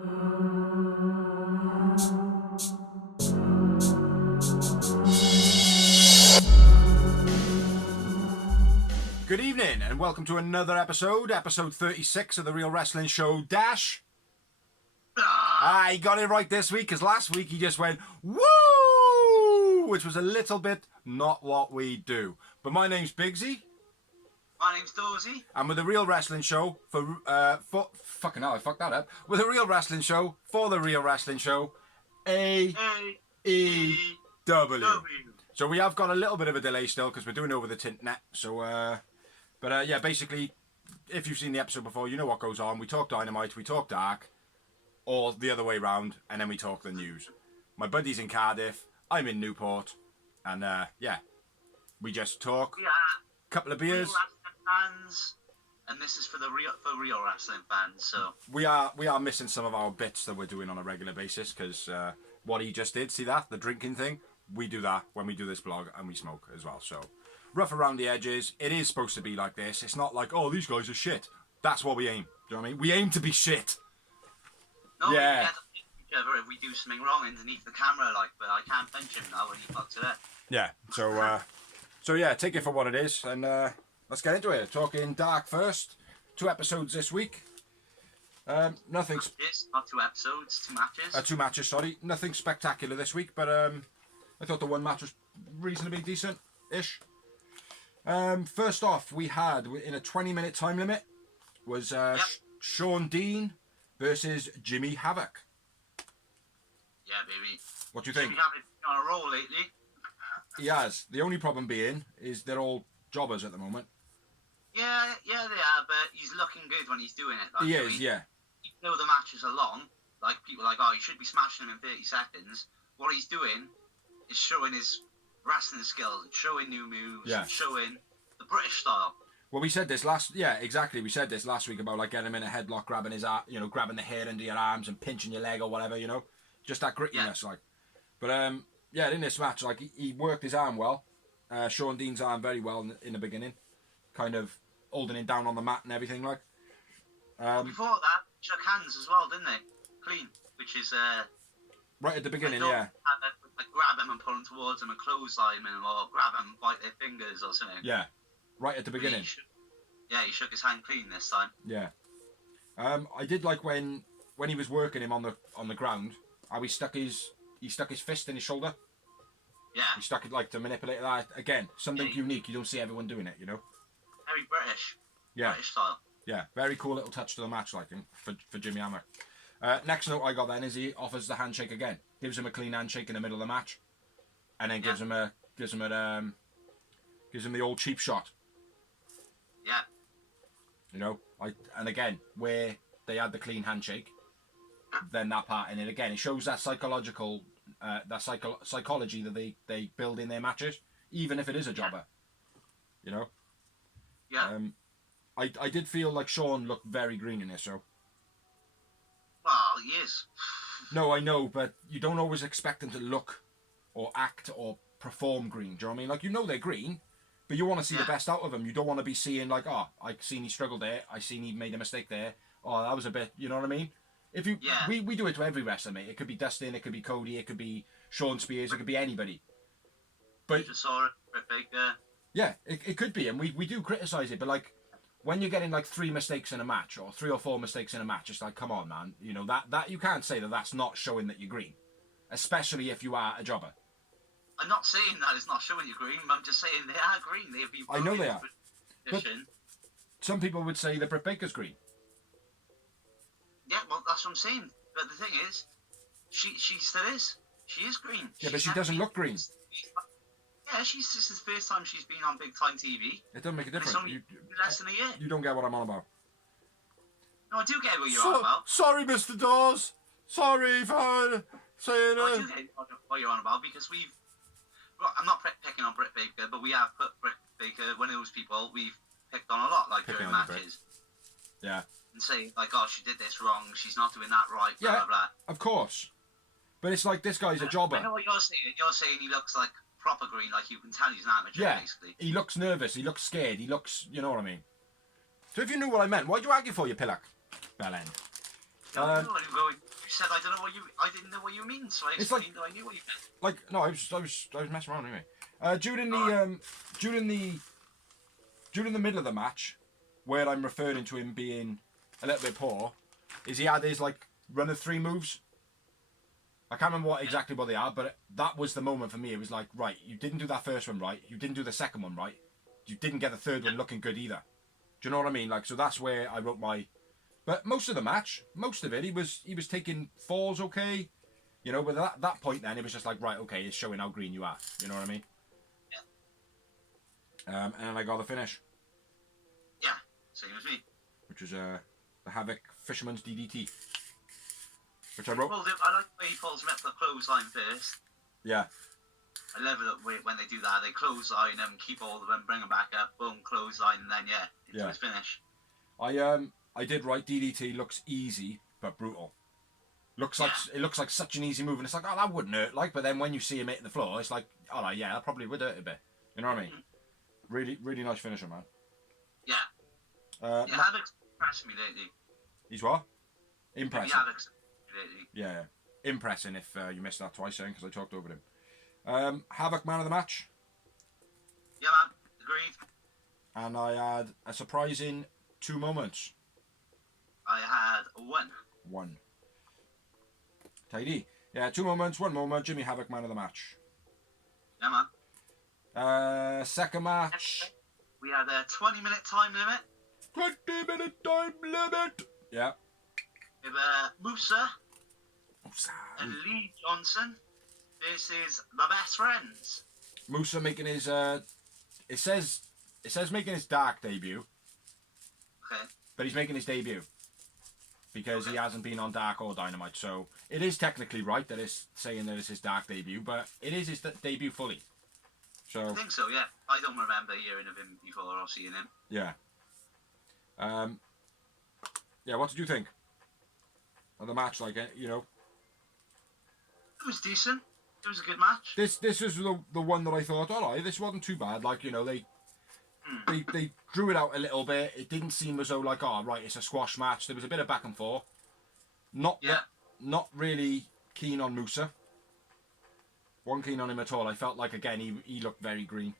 Good evening and welcome to another episode 36 of the Real Wrestling Show Dash. He got it right this week because last week he just went woo, which was a little bit not what we do. But my name's Bigsy. My name's Dorsey. And with the Real Wrestling Show for fucking hell, I fucked that up. With the Real Wrestling Show for the Real Wrestling Show, AEW. So we have got a little bit of a delay still because we're doing over the internet. So yeah, basically, if you've seen the episode before, you know what goes on. We talk Dynamite, we talk Dark, or the other way round, and then we talk the news. My buddy's in Cardiff, I'm in Newport, and yeah, we just talk. Yeah. Couple of beers. Real wrestling fans, and this is for real wrestling fans. So we are missing some of our bits that we're doing on a regular basis because what he just did, see that, the drinking thing, we do that when we do this vlog and we smoke as well. So rough around the edges. It is supposed to be like this. It's not like, oh, these guys are shit. That's what we aim. Do you know what I mean? We aim to be shit. no, Yeah. We get each other if we do something wrong underneath the camera, like. But I can't punch him now when he fucks it up. Yeah. So yeah, take it for what it is, and let's get into it. Talking Dark first. 2 episodes this week. Nothing. Not 2 episodes, 2 matches. 2 matches. Sorry, nothing spectacular this week, but I thought the one match was reasonably decent-ish. First off, we had in a 20-minute time limit was Sean Dean versus Jimmy Havoc. Yeah, baby. What do you think? Jimmy Havoc been on a roll lately. He has. The only problem being is they're all jobbers at the moment. Yeah, they are, but he's looking good when he's doing it. Like, He is, yeah. You know the matches are long. Like, people are like, oh, you should be smashing him in 30 seconds. What he's doing is showing his wrestling skills, showing new moves, showing the British style. Well, we said this exactly. We said this last week about like getting him in a headlock, grabbing his arm, grabbing the hair under your arms and pinching your leg or whatever, just that grittiness, like. But in this match, like he worked his arm well, Sean Dean's arm very well in the beginning, kind of holding him down on the mat and everything, like. Before that, shook hands as well, didn't they? Clean, which is right at the beginning, yeah. Like grab him and pull him towards him and clothesline him, or grab him, bite their fingers or something. Yeah, right at the beginning. He shook his hand clean this time. Yeah. I did like when he was working him on the ground, how he stuck his fist in his shoulder. Yeah. He stuck it like to manipulate that. Again, something unique. You don't see everyone doing it, Very British. Yeah. British style. Yeah, very cool little touch to the match, like for Jimmy Hammer. Next note I got then is he offers the handshake again, gives him a clean handshake in the middle of the match, and then gives him the old cheap shot. Yeah. And again where they had the clean handshake, then that part in it again, it shows that psychology that they build in their matches, even if it is a jobber. Yeah. I did feel like Sean looked very green in this, so. Well, he is. No, I know, but you don't always expect them to look or act or perform green. Do you know what I mean? Like, they're green, but you want to see the best out of them. You don't want to be seeing like, oh, I seen he struggled there. I seen he made a mistake there. Oh, that was a bit, you know what I mean? If you, we do it to every wrestler, mate. It could be Dustin, it could be Cody, it could be Sean Spears, it could be anybody. But just saw it, Baker. Yeah, it could be, and we do criticize it, but like, when you're getting like 3 mistakes in a match or 3 or 4 mistakes in a match, it's like, come on, man. That you can't say that's not showing that you're green, especially if you are a jobber. I'm not saying that it's not showing you green, but I'm just saying they are green. They've been. I know they are. But some people would say that Britt Baker's green. Yeah, well, that's what I'm saying. But the thing is, she still is. She is green. Yeah, but she doesn't look green. Yeah, this is the first time she's been on big time TV. It doesn't make a difference. It's only less than a year. You don't get what I'm on about. No, I do get what you're on about. Sorry, Mr. Dawes. Sorry for saying I do get what you're on about because we've. Well, I'm not picking on Britt Baker, but we have put Britt Baker, one of those people we've picked on a lot, like during matches. Yeah. And say, like, oh, she did this wrong, she's not doing that right, blah, blah, blah. Of course. But it's like, this guy's a jobber. I know what you're saying. You're saying he looks like proper green, like you can tell he's an amateur, basically. He looks nervous, he looks scared, he looks, you know what I mean? So if you knew what I meant, why'd you argue for, you pillock? Bell end. said, I didn't know what you mean, so I explained that I knew what you meant. Like, no, I was messing around anyway. During the middle of the match, where I'm referring to him being a little bit poor, is he had his like run of 3 moves. I can't remember exactly what they are, but that was the moment for me. It was like, right, you didn't do that first one right, you didn't do the second one right, you didn't get the third one looking good either. Do you know what I mean? Like, so that's where I wrote my. But most of the match, most of it, he was taking falls okay. You know, but at that point then, it was just like, right, okay, it's showing how green you are. You know what I mean? Yeah. And then I got the finish. Yeah, same as me. Which was the Havoc Fisherman's DDT. Which I wrote. Well, I like the way he pulls him up the clothesline first. Yeah. I love it when they do that. They clothesline him, keep all of them, bring him back up, boom, clothesline, and then into his finish. I did write DDT looks easy but brutal. It looks like such an easy move, and it's like, oh, that wouldn't hurt, like. But then when you see him hitting the floor, it's like, oh, yeah, that probably would hurt a bit. You know what I mean? Really, really nice finisher, man. Yeah. Havoc's impressed me lately. He's what? Impressive. Havoc's lately. Yeah. Impressing if you missed that twice, because I talked over him. Havoc man of the match. Yeah, man. Agreed. And I had a surprising 2 moments. I had 1. Tidy. Yeah, 2 moments, 1 moment. Jimmy Havoc man of the match. Yeah, man. Second match. We had a 20-minute time limit. 20-minute time limit. Yeah. With Musa and Lee Johnson versus the Best Friends. Musa making his it says making his dark debut. Okay. But he's making his debut. Because he hasn't been on Dark or Dynamite, so it is technically right that it's saying that it's his Dark debut, but it is his debut fully. So I think so, yeah. I don't remember hearing of him before or seeing him. Yeah. Yeah, what did you think of the match? Like, you know, it was decent. It was a good match. This is the one that I thought, all right, this wasn't too bad. Like, you know, they drew it out a little bit. It didn't seem as though like, oh right, it's a squash match. There was a bit of back and forth. Not really keen on Musa. Wasn't keen on him at all. I felt like again he looked very green.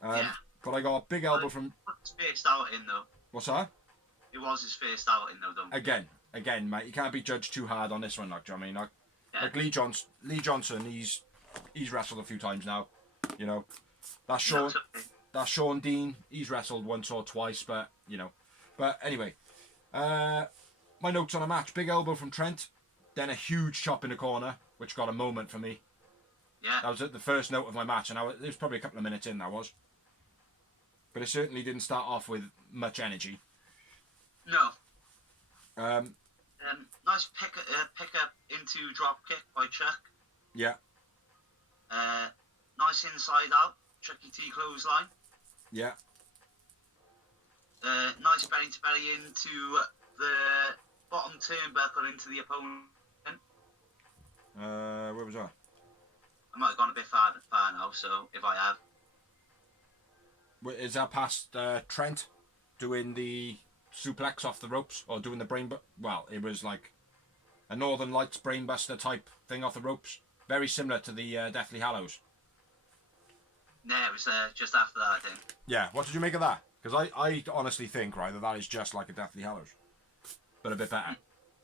But I got a big elbow from. His first outing though. What's that? It was his first outing though. Again, mate, you can't be judged too hard on this one. Like, do you know what I mean? Like Lee Johnson, he's wrestled a few times now. You know, that's Sean Dean. He's wrestled once or twice, but you know. But anyway, my notes on a match: big elbow from Trent, then a huge chop in the corner, which got a moment for me. Yeah. That was at the first note of my match, and it was probably a couple of minutes in. That was, but it certainly didn't start off with much energy. No. Nice pick up into drop kick by Chuck. Yeah. Nice inside out Chucky T clothesline. Yeah. Nice belly to belly into the bottom turnbuckle into the opponent. Where was I? I might have gone a bit far now, so if I have. Is that past Trent doing the suplex off the ropes or doing the brain? Well, it was like a Northern Lights brainbuster type thing off the ropes, very similar to the Deathly Hallows. No, it was just after that, I think. Yeah, what did you make of that? Because I honestly think, right, that is just like a Deathly Hallows, but a bit better,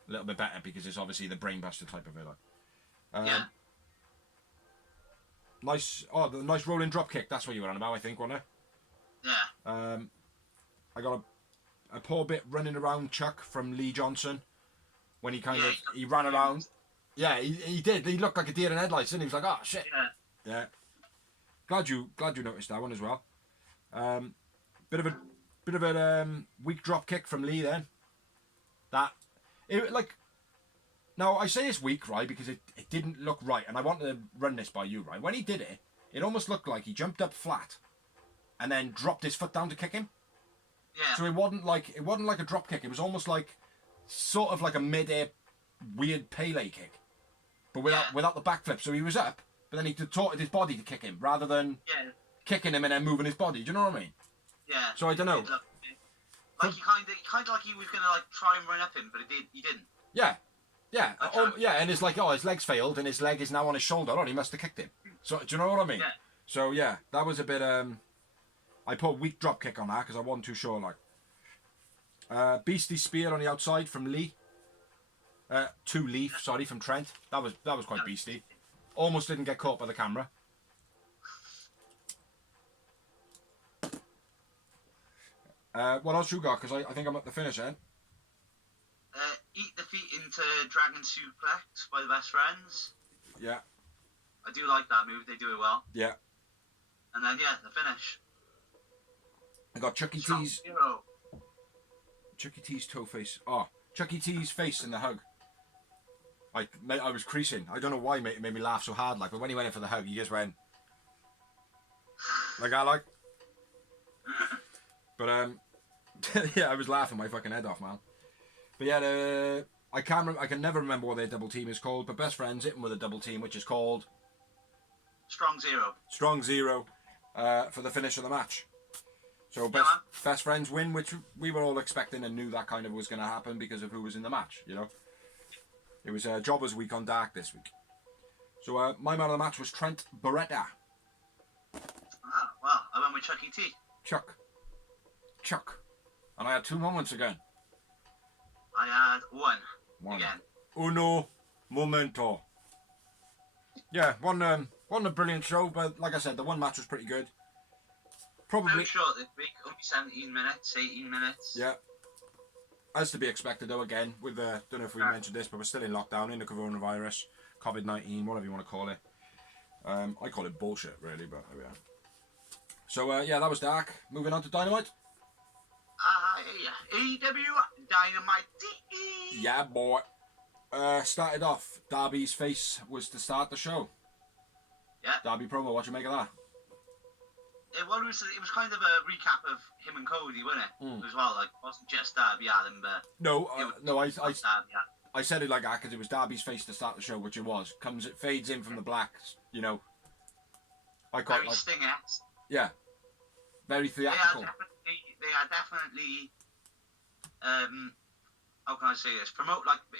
a little bit better because it's obviously the brainbuster type of it. Yeah. Nice. Oh, the nice rolling drop kick. That's what you were on about, I think, wasn't it? Yeah. I got a poor bit running around Chuck from Lee Johnson when he he ran around. Yeah, he did. He looked like a deer in headlights, didn't he? He was like, oh shit. Yeah. Glad you noticed that one as well. Bit of a weak drop kick from Lee then. Now I say it's weak, right, because it didn't look right, and I want to run this by you, right. When he did it, it almost looked like he jumped up flat, and then dropped his foot down to kick him. Yeah. So it wasn't like a drop kick. It was almost like sort of like a mid-air weird Pele kick, but without the backflip. So he was up, but then he contorted his body to kick him rather than kicking him and then moving his body. Do you know what I mean? Yeah. So I don't know. Like he kind of like he was gonna like try and run up him, but he didn't. Yeah. Yeah, and it's like, his legs failed, and his leg is now on his shoulder. Oh, he must have kicked him. So, do you know what I mean? Yeah. So, yeah, that was a bit, I put a weak drop kick on that, because I wasn't too sure, like. Beastie Spear on the outside from Lee. To Leaf, sorry, from Trent. That was quite beastie. Almost didn't get caught by the camera. What else you got? Because I think I'm at the finish, eh? Eat the feet into Dragon Suplex by the Best Friends. Yeah. I do like that move. They do it well. Yeah. And then, the finish. I got Chuck E. T's. Chuck E. T's toe face. Oh, Chuck E. T's face in the hug. I was creasing. I don't know why it made me laugh so hard. Like, but when he went in for the hug, he just went like I like. But yeah, I was laughing my fucking head off, man. But yeah, I can never remember what their double team is called. But Best Friends hit them with a double team, which is called Strong Zero. Strong Zero, for the finish of the match. So Best Friends win, which we were all expecting and knew that kind of was going to happen because of who was in the match. You know, it was Jobber's week on Dark this week. So my man of the match was Trent Beretta. Well, I went with Chuck E. T. Chuck. And I had 2 moments again. I had one again. Uno momento. Yeah, one a brilliant show, but like I said, the one match was pretty good. Probably very short this week, only 17 minutes, 18 minutes. Yeah. As to be expected though, again, with don't know if we mentioned this, but we're still in lockdown, in the coronavirus, COVID-19, whatever you want to call it. I call it bullshit, really, but there we are. So, yeah, that was Dark. Moving on to Dynamite. AEW Dynamite. Yeah, boy. Started off, Darby's face was to start the show. Yeah. Darby promo, what do you make of that? It was kind of a recap of him and Cody, wasn't it? As well, like, it wasn't just Darby Allin, but... I said it like that because it was Darby's face to start the show, which it was. It fades in from the black, you know. Very Sting-esque. Yeah. Very theatrical. They are definitely how can I say this?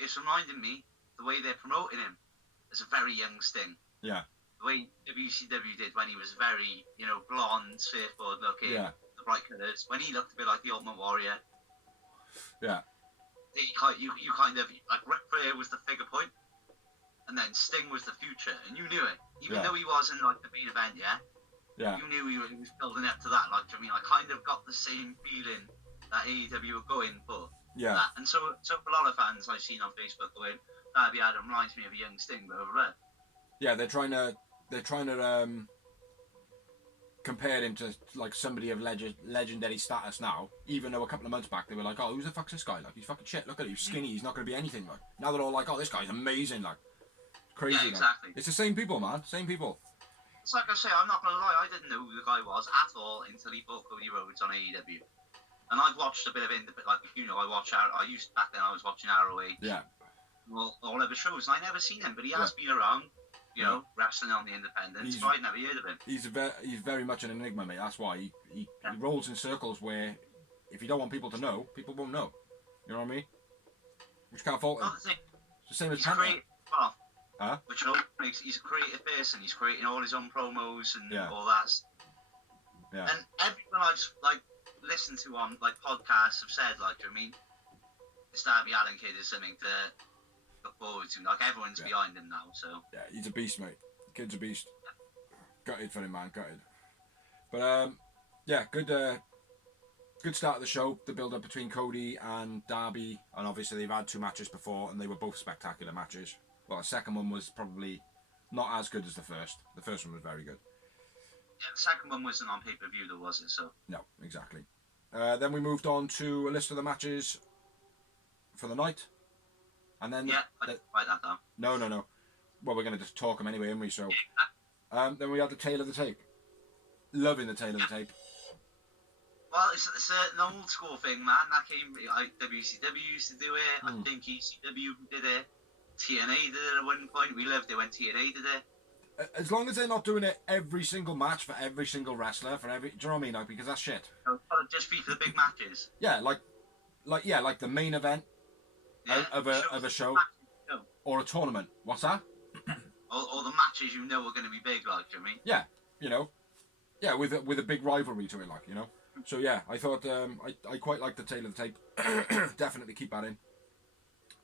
It's reminding me the way they're promoting him as a very young Sting. Yeah. The way WCW did when he was very, blonde, surfboard looking, the bright colours. When he looked a bit like the Ultimate Warrior. Yeah. You kind of, like, Ric Flair was the figure point, and then Sting was the future, and you knew it. Even though he wasn't, like, the main event, yeah. You knew he was building up to that. Like, I mean, I kind of got the same feeling that AEW were going for. Yeah. That. And so for a lot of fans I've seen on Facebook going, Darby Allin reminds me of a young Sting, but over there. Yeah, they're trying to compare him to like somebody of legendary status now. Even though a couple of months back they were like, oh, who the fuck's this guy? Like, he's fucking shit. Look at him, he's skinny. He's not going to be anything. Like, now they're all like, oh, this guy's amazing. Like, crazy. Yeah, exactly. Like. It's the same people, man. Same people. It's like I say, I'm not going to lie, I didn't know who the guy was at all until he fought Cody Rhodes on AEW. And I've watched a bit of it, like, I used back then, I was watching ROH. Yeah. All of his shows, and I never seen him, but he has been around, wrestling on the independents, but I'd never heard of him. He's very much an enigma, mate. That's why he rolls in circles where if you don't want people to know, people won't know. You know what I mean? Which can't fault him. It's the same as Penta. Which makes he's a creative person. He's creating all his own promos and all that. Yeah. And everyone I've listened to on podcasts have said this Darby Allin kid is something to look forward to. Like, everyone's behind him now. So yeah, he's a beast, mate. The kid's a beast. Gutted for him, man. Gutted. But yeah, good start of the show. The build up between Cody and Darby, and obviously they've had 2 matches before, and they were both spectacular matches. Well, the second one was probably not as good as the first. The first one was very good. Yeah, the second one wasn't on pay-per-view, though, was it? So no, exactly. Then we moved on to a list of the matches for the night. And then I didn't write that down. No. Well, we're going to just talk them anyway, aren't we? So then we had the tail of the tape. Loving the tail of the tape. Well, it's an old school thing, man. That came, WCW used to do it. I think ECW did it. TNA did it at one point. We loved it when TNA did it. As long as they're not doing it every single match for every single wrestler, do you know what I mean? Like, because that's shit. Just be for the big matches. Yeah, like the main event of a show. know. Or a tournament. What's that? Or the matches you know are going to be big, like, do you know what I mean? Yeah, you know. Yeah, with a big rivalry to it, like, you know. So yeah, I thought I quite like the tail of the tape. Definitely keep that in.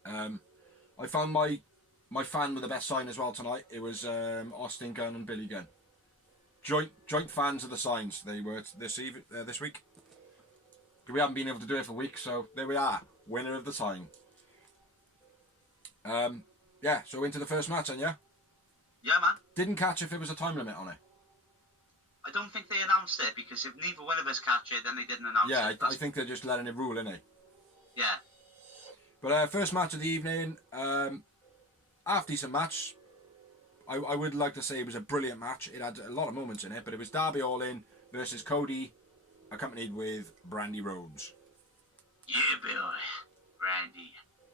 I found my fan with the best sign as well tonight. It was Austin Gunn and Billy Gunn. Joint fans of the signs they were this week. We haven't been able to do it for weeks, so there we are, winner of the sign. Yeah, so into the first match, then, yeah. Yeah, man. Didn't catch if it was a time limit on it. I don't think they announced it, because if neither one of us catch it, then they didn't announce it. Yeah, I think they're just letting it rule, innit? Yeah. But first match of the evening, half decent match. I would like to say it was a brilliant match. It had a lot of moments in it, but it was Darby Allin versus Cody, accompanied with Brandy Rhodes. Yeah, boy. Brandy.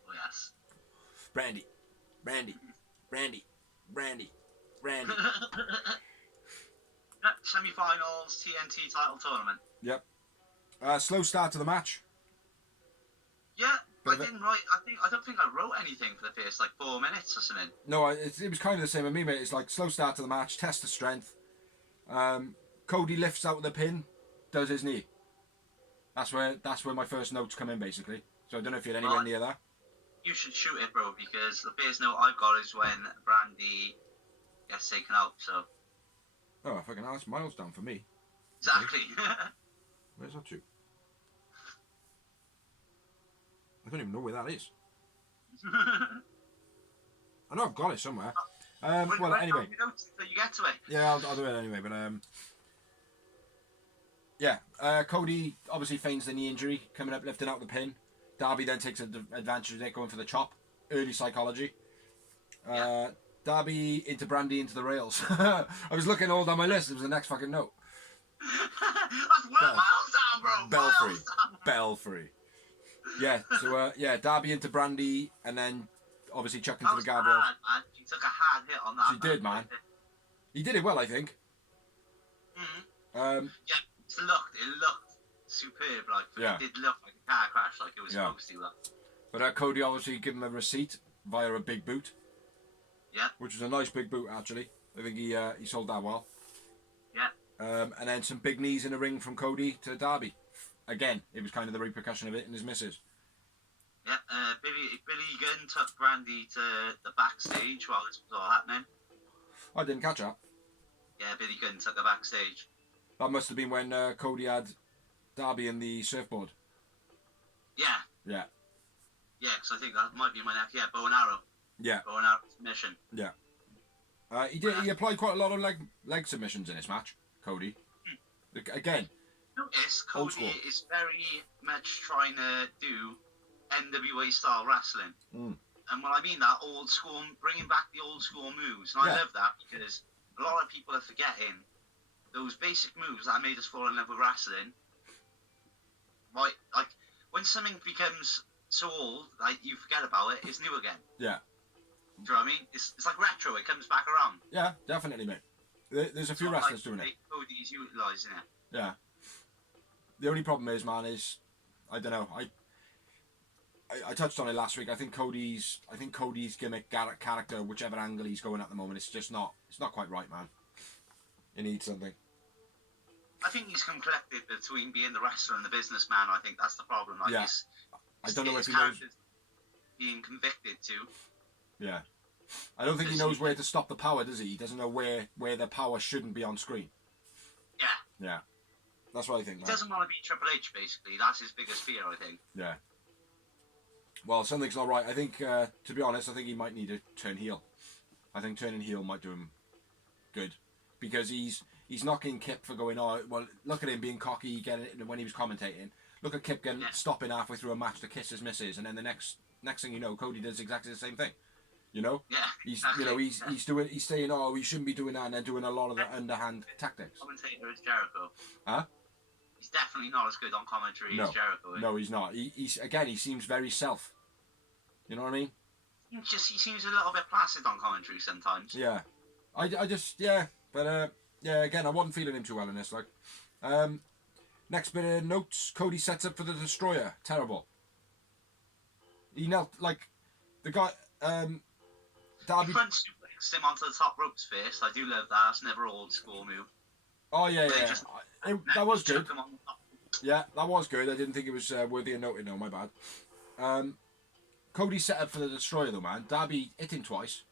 Oh, yes. Brandy. Semi-finals, TNT title tournament. Yep. Slow start to the match. Yeah, I didn't write. I don't think I wrote anything for the first 4 minutes or something. No, it was kind of the same with me, mate. It's like slow start to the match, test of strength. Cody lifts out with the pin, does his knee. That's where my first notes come in, basically. So I don't know if you had anywhere near that. You should shoot it, bro, because the first note I've got is when Brandy gets taken out. So. Oh, fucking hell, that's miles down for me. Exactly. Where's that to? I don't even know where that is. I know I've got it somewhere. Well, anyway. You get to it. Yeah, I'll do it anyway. But yeah. Cody obviously feigns the knee injury, coming up, lifting out the pin. Darby then takes advantage of it, going for the chop. Early psychology. Darby into Brandy into the rails. I was looking all down my list. It was the next fucking note. That's miles down, bro. Belfry. Yeah, so Darby into Brandy, and then obviously chucked into the guardrail. She took a hard hit on that. She did, man. He did it well, I think. Yeah, it looked superb. It did look like a car crash, like it was supposed to. But Cody obviously gave him a receipt via a big boot. Yeah. Which was a nice big boot, actually. I think he sold that well. Yeah. And then some big knees in the ring from Cody to Darby. Again, it was kind of the repercussion of it and his missus. Yeah, Billy Gunn took Brandy to the backstage while this was all happening. I didn't catch that. Yeah, Billy Gunn took the backstage. That must have been when Cody had Darby in the surfboard. Yeah. Yeah. Yeah, because I think that might be my neck. Yeah, bow and arrow. Yeah. Bow and arrow submission. Yeah. He applied quite a lot of leg submissions in this match, Cody. Again. Notice Cody is very much trying to do NWA style wrestling. And when I mean that, old school, bringing back the old school moves. And I love that because a lot of people are forgetting those basic moves that made us fall in love with wrestling. Right, like when something becomes so old, you forget about it, it's new again. Yeah. Do you know what I mean? It's like retro, it comes back around. Yeah, definitely, mate. There's a few wrestlers doing it. Cody's utilising it. Yeah. The only problem is, man, I don't know. I touched on it last week. I think Cody's gimmick character, whichever angle he's going at the moment, it's not quite right, man. He needs something. I think he's conflicted between being the wrestler and the businessman. I think that's the problem. I don't know if he knows. Being convicted too. Yeah. I don't think he knows where to stop the power, does he? He doesn't know where the power shouldn't be on screen. Yeah. Yeah. That's what I think. He doesn't want to be Triple H, basically. That's his biggest fear, I think. Yeah. Well, something's not right. I think, to be honest, I think he might need to turn heel. I think turning heel might do him good. Because he's knocking Kip for going, oh, well, look at him being cocky when he was commentating. Look at Kip stopping halfway through a match to kiss his missus, and then the next thing you know, Cody does exactly the same thing. You know? Yeah. He's saying, oh, we shouldn't be doing that, and then doing a lot of the underhand tactics. Commentator is Jericho. Huh? He's definitely not as good on commentary as Jericho is. No, he's not. He seems very self. You know what I mean? He seems a little bit placid on commentary sometimes. Yeah. But again, I wasn't feeling him too well in this. Next bit of notes, Cody sets up for the Destroyer. Terrible. He knelt, the guy, Darby. Front suplexed him onto the top ropes first. I do love that. It's never old school move. Oh yeah, yeah. That was good. Yeah, that was good. I didn't think it was worthy of noting. No, my bad. Cody set up for the Destroyer though, man. Darby hit him twice,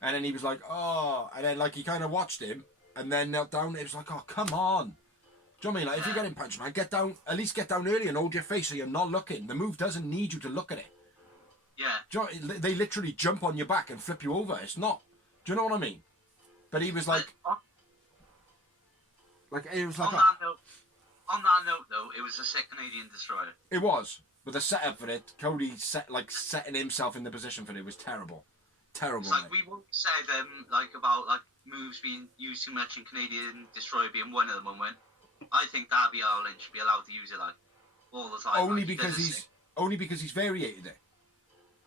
and then he was like, "Oh," and then like he kind of watched him, and then knelt down. It was like, "Oh, come on." Do you know what I mean? Like, if you're getting punched, man, get down. At least get down early and hold your face so you're not looking. The move doesn't need you to look at it. Yeah. Do you know, they literally jump on your back and flip you over. It's not. Do you know what I mean? But he was like, it was like. On that note, though, it was a sick Canadian Destroyer. It was, but the setup for it, Cody setting himself in the position for it was terrible. Terrible. It's like we won't say about moves being used too much and Canadian Destroyer being one of them. When I think Darby Allin should be allowed to use it all the time. Only because he's variated it.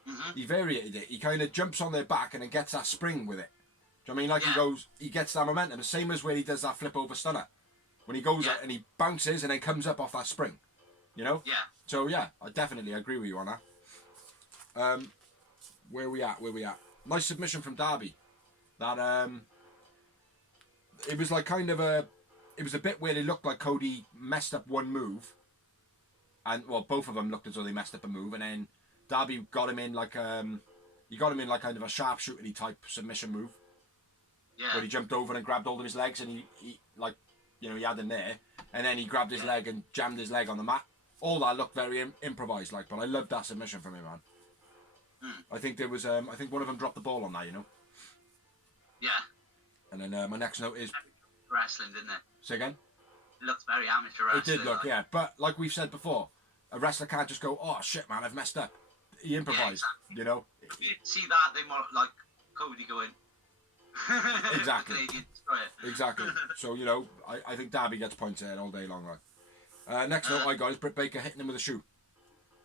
Mm-hmm. He variated it. He kind of jumps on their back and then gets that spring with it. Do you know what I mean? He gets that momentum. The same as when he does that flip over stunner. When he goes and he bounces and then comes up off that spring. You know? Yeah. So yeah, I definitely agree with you on that. Where we at? Nice submission from Darby. That it was like kind of it was a bit where it looked like Cody messed up one move. And well, both of them looked as though they messed up a move, and then Darby got him in like kind of a sharpshooter type submission move. Yeah. Where he jumped over and grabbed hold of his legs, and he he had him there, and then he grabbed his leg and jammed his leg on the mat. All that looked very improvised, but I loved that submission from him, man. I think there was, I think one of them dropped the ball on that, you know. Yeah. And then my next note is wrestling, didn't it? Say again. It looked very amateur wrestling. It did look, yeah, but like we've said before, a wrestler can't just go, "Oh shit, man, I've messed up." He improvised, you know. If you see that, they more like Cody going. Exactly. Exactly. So you know, I think Darby gets points there all day long. Like. Next note I got is Britt Baker hitting him with a shoe.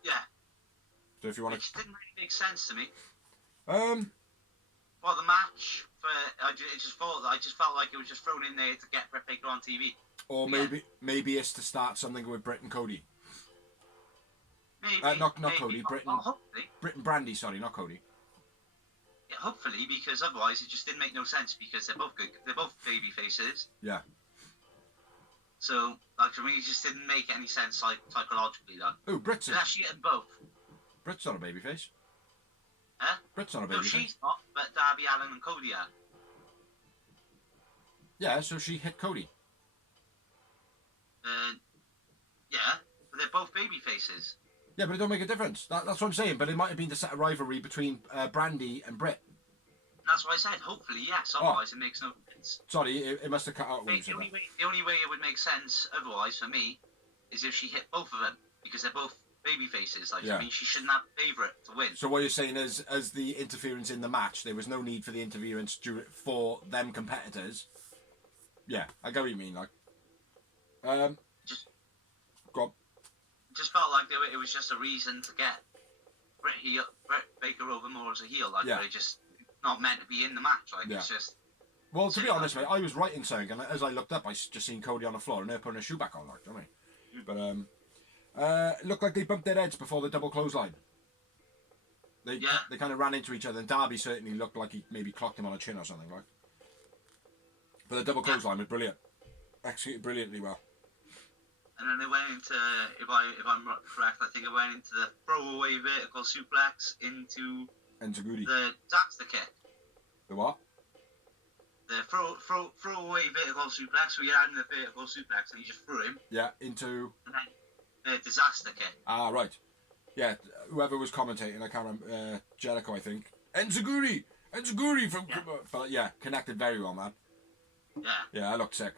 Yeah. So if you want to, which didn't really make sense to me. Well, the match I just felt like it was just thrown in there to get Britt Baker on TV. Or maybe it's to start something with Britt and Cody. Maybe. Not Cody. Britt and Brandy. Sorry, not Cody. Yeah, hopefully, because otherwise it just didn't make no sense because they're both good. They're both baby faces. Yeah. So, to me, it just didn't make any sense psychologically. Oh, Britt's actually getting both. Britt's not a baby face. Huh? Britt's not a baby face. No, she's not, but Darby Allin and Cody are. Yeah, so she hit Cody. Yeah, but they're both baby faces. Yeah, but it don't make a difference. That's what I'm saying. But it might have been to set a rivalry between Brandy and Britt. That's what I said. Hopefully, yes. Otherwise, it makes no sense. Sorry, it must have cut out when you said that. The only way it would make sense otherwise for me is if she hit both of them because they're both baby faces. I mean, she shouldn't have a favourite to win. So what you're saying is, as the interference in the match, there was no need for the interference for them competitors. Yeah, I get what you mean. Like, go on. Just felt like it was just a reason to get Britt Baker over more as a heel. They're just not meant to be in the match. It's just. Well, to be honest, mate, I was writing something, and as I looked up, I just seen Cody on the floor, and they're putting a shoe back on, like, do you know what I mean? But it looked like they bumped their heads before the double clothesline. They kind of ran into each other, and Darby certainly looked like he maybe clocked him on a chin or something, like. But the double clothesline was brilliant, executed brilliantly well. And then they went into, if I'm correct, I think it went into the throwaway vertical suplex into the Zaxter kick. The what? The throwaway vertical suplex, where you had in the vertical suplex and you just threw him. Yeah, into... And then the disaster kick. Ah, right. Yeah, whoever was commentating, I can't remember, Jericho, I think. Enziguri from... Yeah. But yeah, connected very well, man. Yeah. Yeah, I looked sick.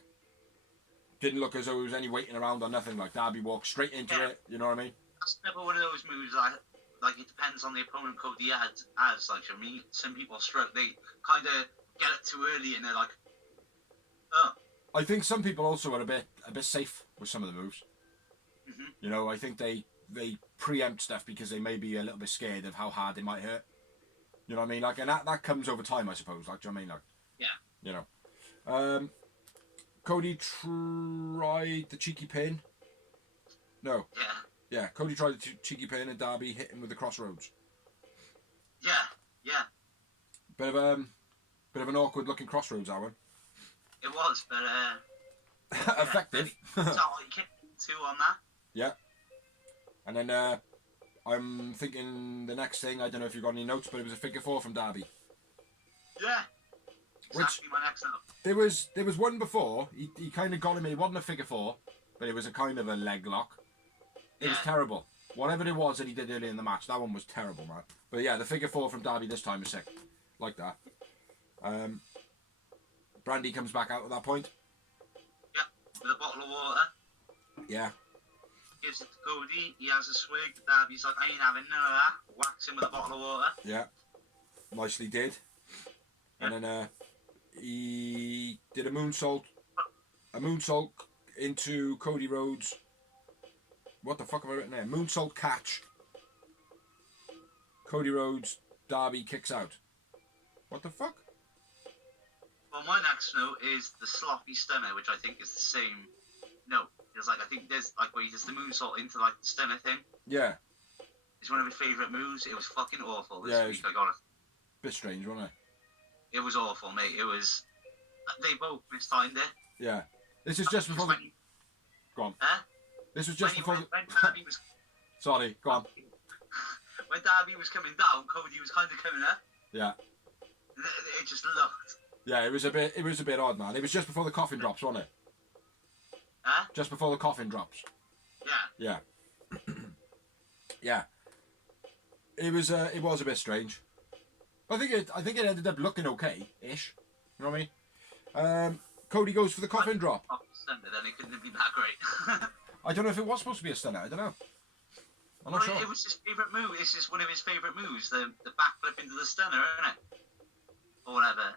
Didn't look as though there was any waiting around or nothing. Like, Darby walked straight into it, you know what I mean? That's never one of those moves, it depends on the opponent Cody has. I mean, some people they kind of get it too early and they're like, oh. I think some people also are a bit safe with some of the moves. Mm-hmm. You know, I think they preempt stuff because they may be a little bit scared of how hard they might hurt. You know what I mean? Like, and that comes over time, I suppose. Like, do you know what I mean? Like, yeah. You know. Cody tried the cheeky pin. No. Yeah. Yeah, Cody tried the cheeky pin and Darby hit him with the crossroads. Yeah, yeah. Bit of an awkward looking crossroads, that one. It was, but effective. So you kicked 2 on that. Yeah. And then I'm thinking the next thing, I don't know if you've got any notes, but it was a figure 4 from Darby. Yeah. Exactly my next note. There was one before, he kind of got him in, it wasn't a figure 4, but it was a kind of a leg lock. It was terrible. Whatever it was that he did early in the match, that one was terrible, man. But yeah, the figure 4 from Darby this time is sick. Like that. Brandy comes back out at that point. Yeah, with a bottle of water. Yeah. Gives it to Cody, he has a swig. Darby's like, I ain't having none of that. Whacks him with a bottle of water. Yeah. Nicely did. Yeah. And then he did a moonsault into Cody Rhodes. What the fuck have I written there? Moonsault catch. Cody Rhodes, Darby kicks out. What the fuck? Well, my next note is the sloppy stunner, which I think is the same note. It's like, I think there's like where he does the moonsault into like the stunner thing. Yeah. It's one of his favourite moves. It was fucking awful this week, I got it. Bit strange, wasn't it? It was awful, mate. It was. They both mistimed it. Yeah. This is just before. Go on. This was just before. When Darby was. Sorry, go on. When Darby was coming down, Cody was kind of coming up. Yeah. It just looked. Yeah, it was a bit odd, man. It was just before the coffin drops, wasn't it? Just before the coffin drops. Yeah. Yeah. Yeah. It was a bit strange. I think it ended up looking okay-ish. You know what I mean? Cody goes for the coffin drop. Then it couldn't have been that great. I don't know if it was supposed to be a stunner. I don't know. I'm not sure. It was his favourite move. It's just one of his favourite moves. The backflip into the stunner, isn't it? Or whatever.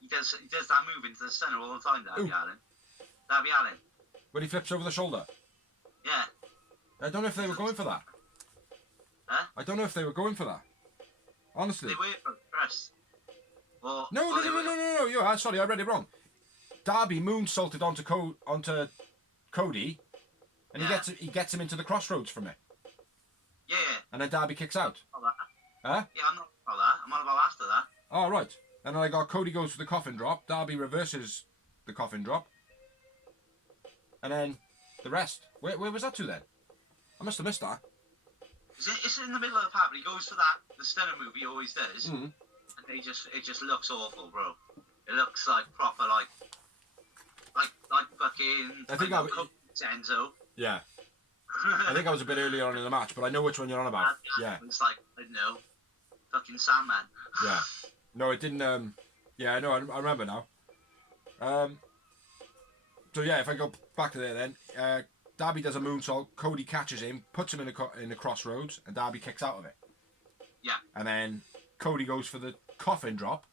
He does that move into the stunner all the time. Darby Allin. When he flips over the shoulder. Yeah. I don't know if they were going for that. Huh? I don't know if they were going for that. Honestly. They were for Chris. Well, No. Yeah, sorry, I read it wrong. Darby moonsaulted onto Cody, and he gets him into the crossroads from it. Yeah. And then Darby kicks out. Huh? Yeah, I'm not about that. I'm on about after that. Oh, right. And then I got Cody goes for the coffin drop. Darby reverses the coffin drop. And then the rest. Where was that to then? I must have missed that. It's in the middle of the part, but he goes for that, the stunner move he always does. Mm. And it just looks awful, bro. It looks like proper, like fucking... I think Enzo. Yeah. I think I was a bit earlier on in the match, but I know which one you're on about. Yeah. It's like, I don't know, fucking Sandman. Yeah. No, it didn't, yeah, no, I remember now. So yeah, if I go back to there then, Darby does a moonsault, Cody catches him, puts him in the crossroads, and Darby kicks out of it. Yeah. And then Cody goes for the coffin drop.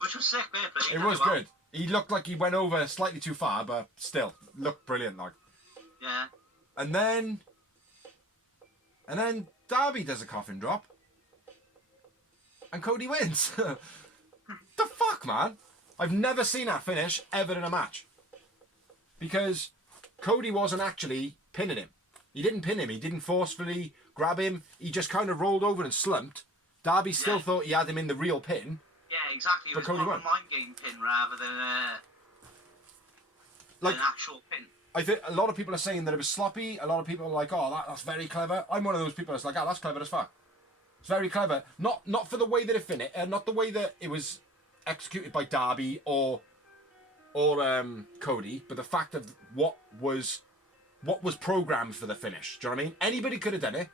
Which was sick, man. It was good. He looked like he went over slightly too far, but still, looked brilliant, like. Yeah. And then Darby does a coffin drop. And Cody wins. The fuck, man? I've never seen that finish ever in a match. Because Cody wasn't actually pinning him. He didn't pin him. He didn't forcefully grab him. He just kind of rolled over and slumped. Darby still thought he had him in the real pin. Yeah, exactly. It was more of a mind game pin rather than an actual pin. I think a lot of people are saying that it was sloppy. A lot of people are like, oh, that's very clever. I'm one of those people that's like, oh, that's clever as fuck. It's very clever. Not for the way that it finished, not the way that it was executed by Darby or Cody, but the fact of what was programmed for the finish. Do you know what I mean? Anybody could have done it.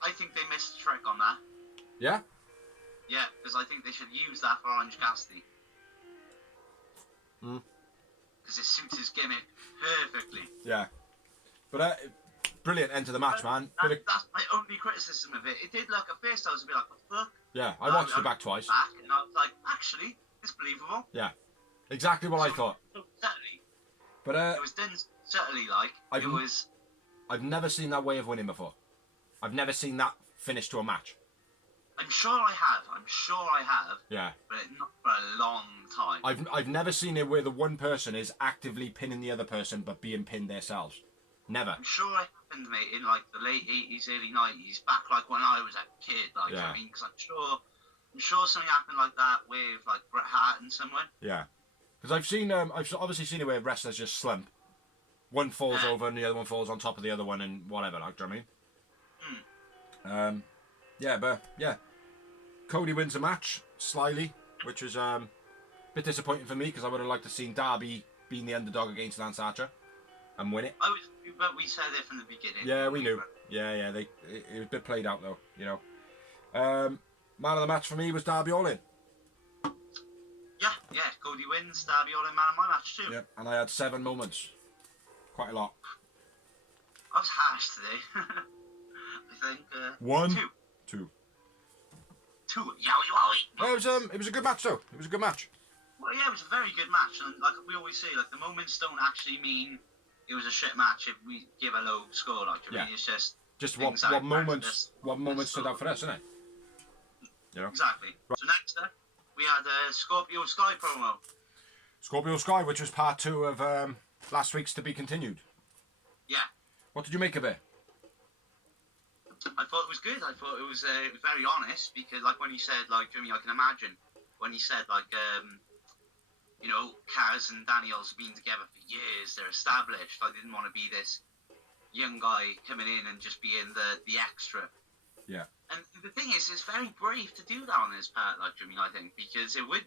I think they missed a trick on that. Yeah? Yeah, because I think they should use that for Orange Cassidy. Because it suits his gimmick perfectly. Yeah. But brilliant end to the match, man. That's my only criticism of it. It did look, at first I was a bit like, what the fuck? Yeah, I watched it back twice. And I was like, actually, it's believable. Yeah. Exactly what I thought. Certainly. But it was done certainly like, I've never seen that way of winning before. I've never seen that finish to a match. I'm sure I have. Yeah. But not for a long time. I've never seen it where the one person is actively pinning the other person but being pinned themselves. Never. I'm sure it happened, mate, in like the late 80s, early 90s, back like when I was a kid, like Like, Yeah. I mean, because I'm sure something happened like that with like Bret Hart and someone. Yeah. Because I've obviously seen it where wrestlers just slump. One falls over and the other one falls on top of the other one and whatever, like, do you know what I mean? Yeah, but, yeah. Cody wins the match, slyly, which was a bit disappointing for me because I would have liked to have seen Darby being the underdog against Lance Archer and win it. But we said it from the beginning. Yeah, we knew. Yeah, it was a bit played out, though, you know. Man of the match for me was Darby Allin. Yeah, Cody wins, Darby Allin man of my match too. Yeah, and I had 7 moments. Quite a lot. I was harsh today. I think. 1. 2. 2. 2. Yowie wowie. It was a good match, though. It was a good match. Well, yeah, it was a very good match, and like we always say, like the moments don't actually mean it was a shit match if we give a low score. Like, I mean, it's just what moments stood out for us, isn't it? You know? Exactly. Right. So next up, we had Scorpio Sky promo. Scorpio Sky, which was part 2 of last week's To Be Continued. Yeah. What did you make of it? I thought it was good. I thought it was very honest because, like, when he said, like, I mean, I can imagine when he said, like, you know, Kaz and Daniels have been together for years. They're established. I didn't want to be this young guy coming in and just being the extra. Yeah. And the thing is, it's very brave to do that on his part, like, I mean, I think, because it would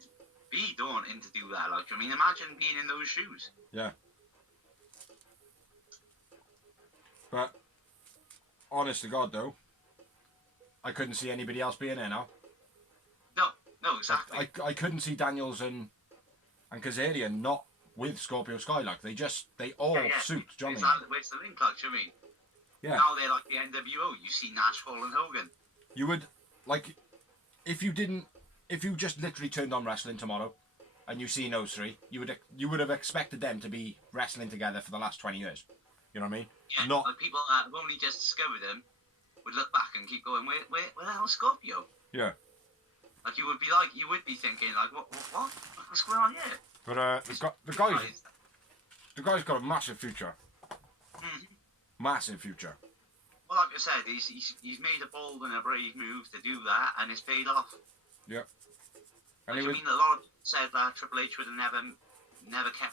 be daunting to do that, like, I mean, imagine being in those shoes. Yeah. But, honest to God, though, I couldn't see anybody else being there now. No, exactly. I couldn't see Daniels and Kazarian not with Scorpio Sky, like, they all suit, do you know what I mean? Where's the link, like, do you know what I mean? Yeah. Now they're like the NWO, you see Nash, Cole and Hogan. You would, like, if you just literally turned on wrestling tomorrow and you seen those 3, you would have expected them to be wrestling together for the last 20 years. You know what I mean? Yeah, Not like people that have only just discovered them would look back and keep going, where the hell's Scorpio? Yeah. Like, you would be thinking, like, what's going on here? But the guy's got a massive future. Mm-hmm. Massive future. Well, like I said, he's made a bold and a brave move to do that, and it's paid off. Yep. And like, I mean, a lot of people said that Triple H would have never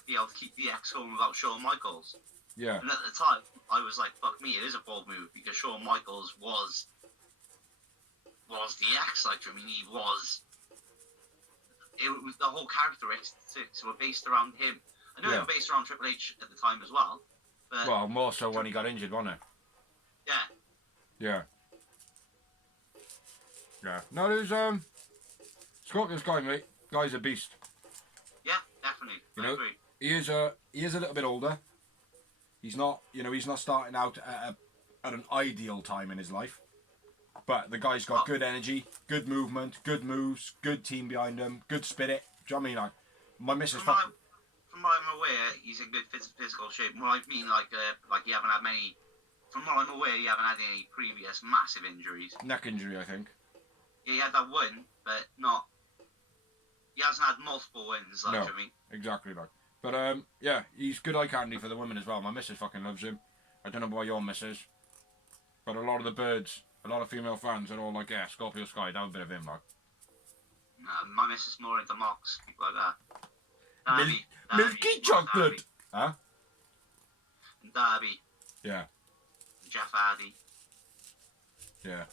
be able to keep the X going without Shawn Michaels. Yeah. And at the time, I was like, fuck me, it is a bold move, because Shawn Michaels was the X. Like, I mean, the whole characteristics were based around him. I know they were based around Triple H at the time as well. But well, more so when he got injured, wasn't it? Yeah. Yeah. No, there's Scorpio's guy, mate. Guy's a beast. Yeah, definitely. You I know, agree. he is a little bit older. He's not starting out at an ideal time in his life. But the guy's got good energy, good movement, good moves, good team behind him, good spirit. Do you know what I mean? Like, my missus... From what I'm aware, he's in good physical shape. What I mean, like you haven't had many... From what I'm aware, you haven't had any previous massive injuries. Neck injury, I think. Yeah, he had that one, but not... He hasn't had multiple wins, like, No, I mean. exactly, like. But, yeah, he's good eye candy for the women as well. My missus fucking loves him. I don't know about your missus. But a lot of the birds, a lot of female fans are all like, yeah, Scorpio Sky, that was a bit of him, like. My missus more into Mox, people like that. Milky chocolate! Huh? And Darby. Yeah. And Jeff Hardy. Yeah.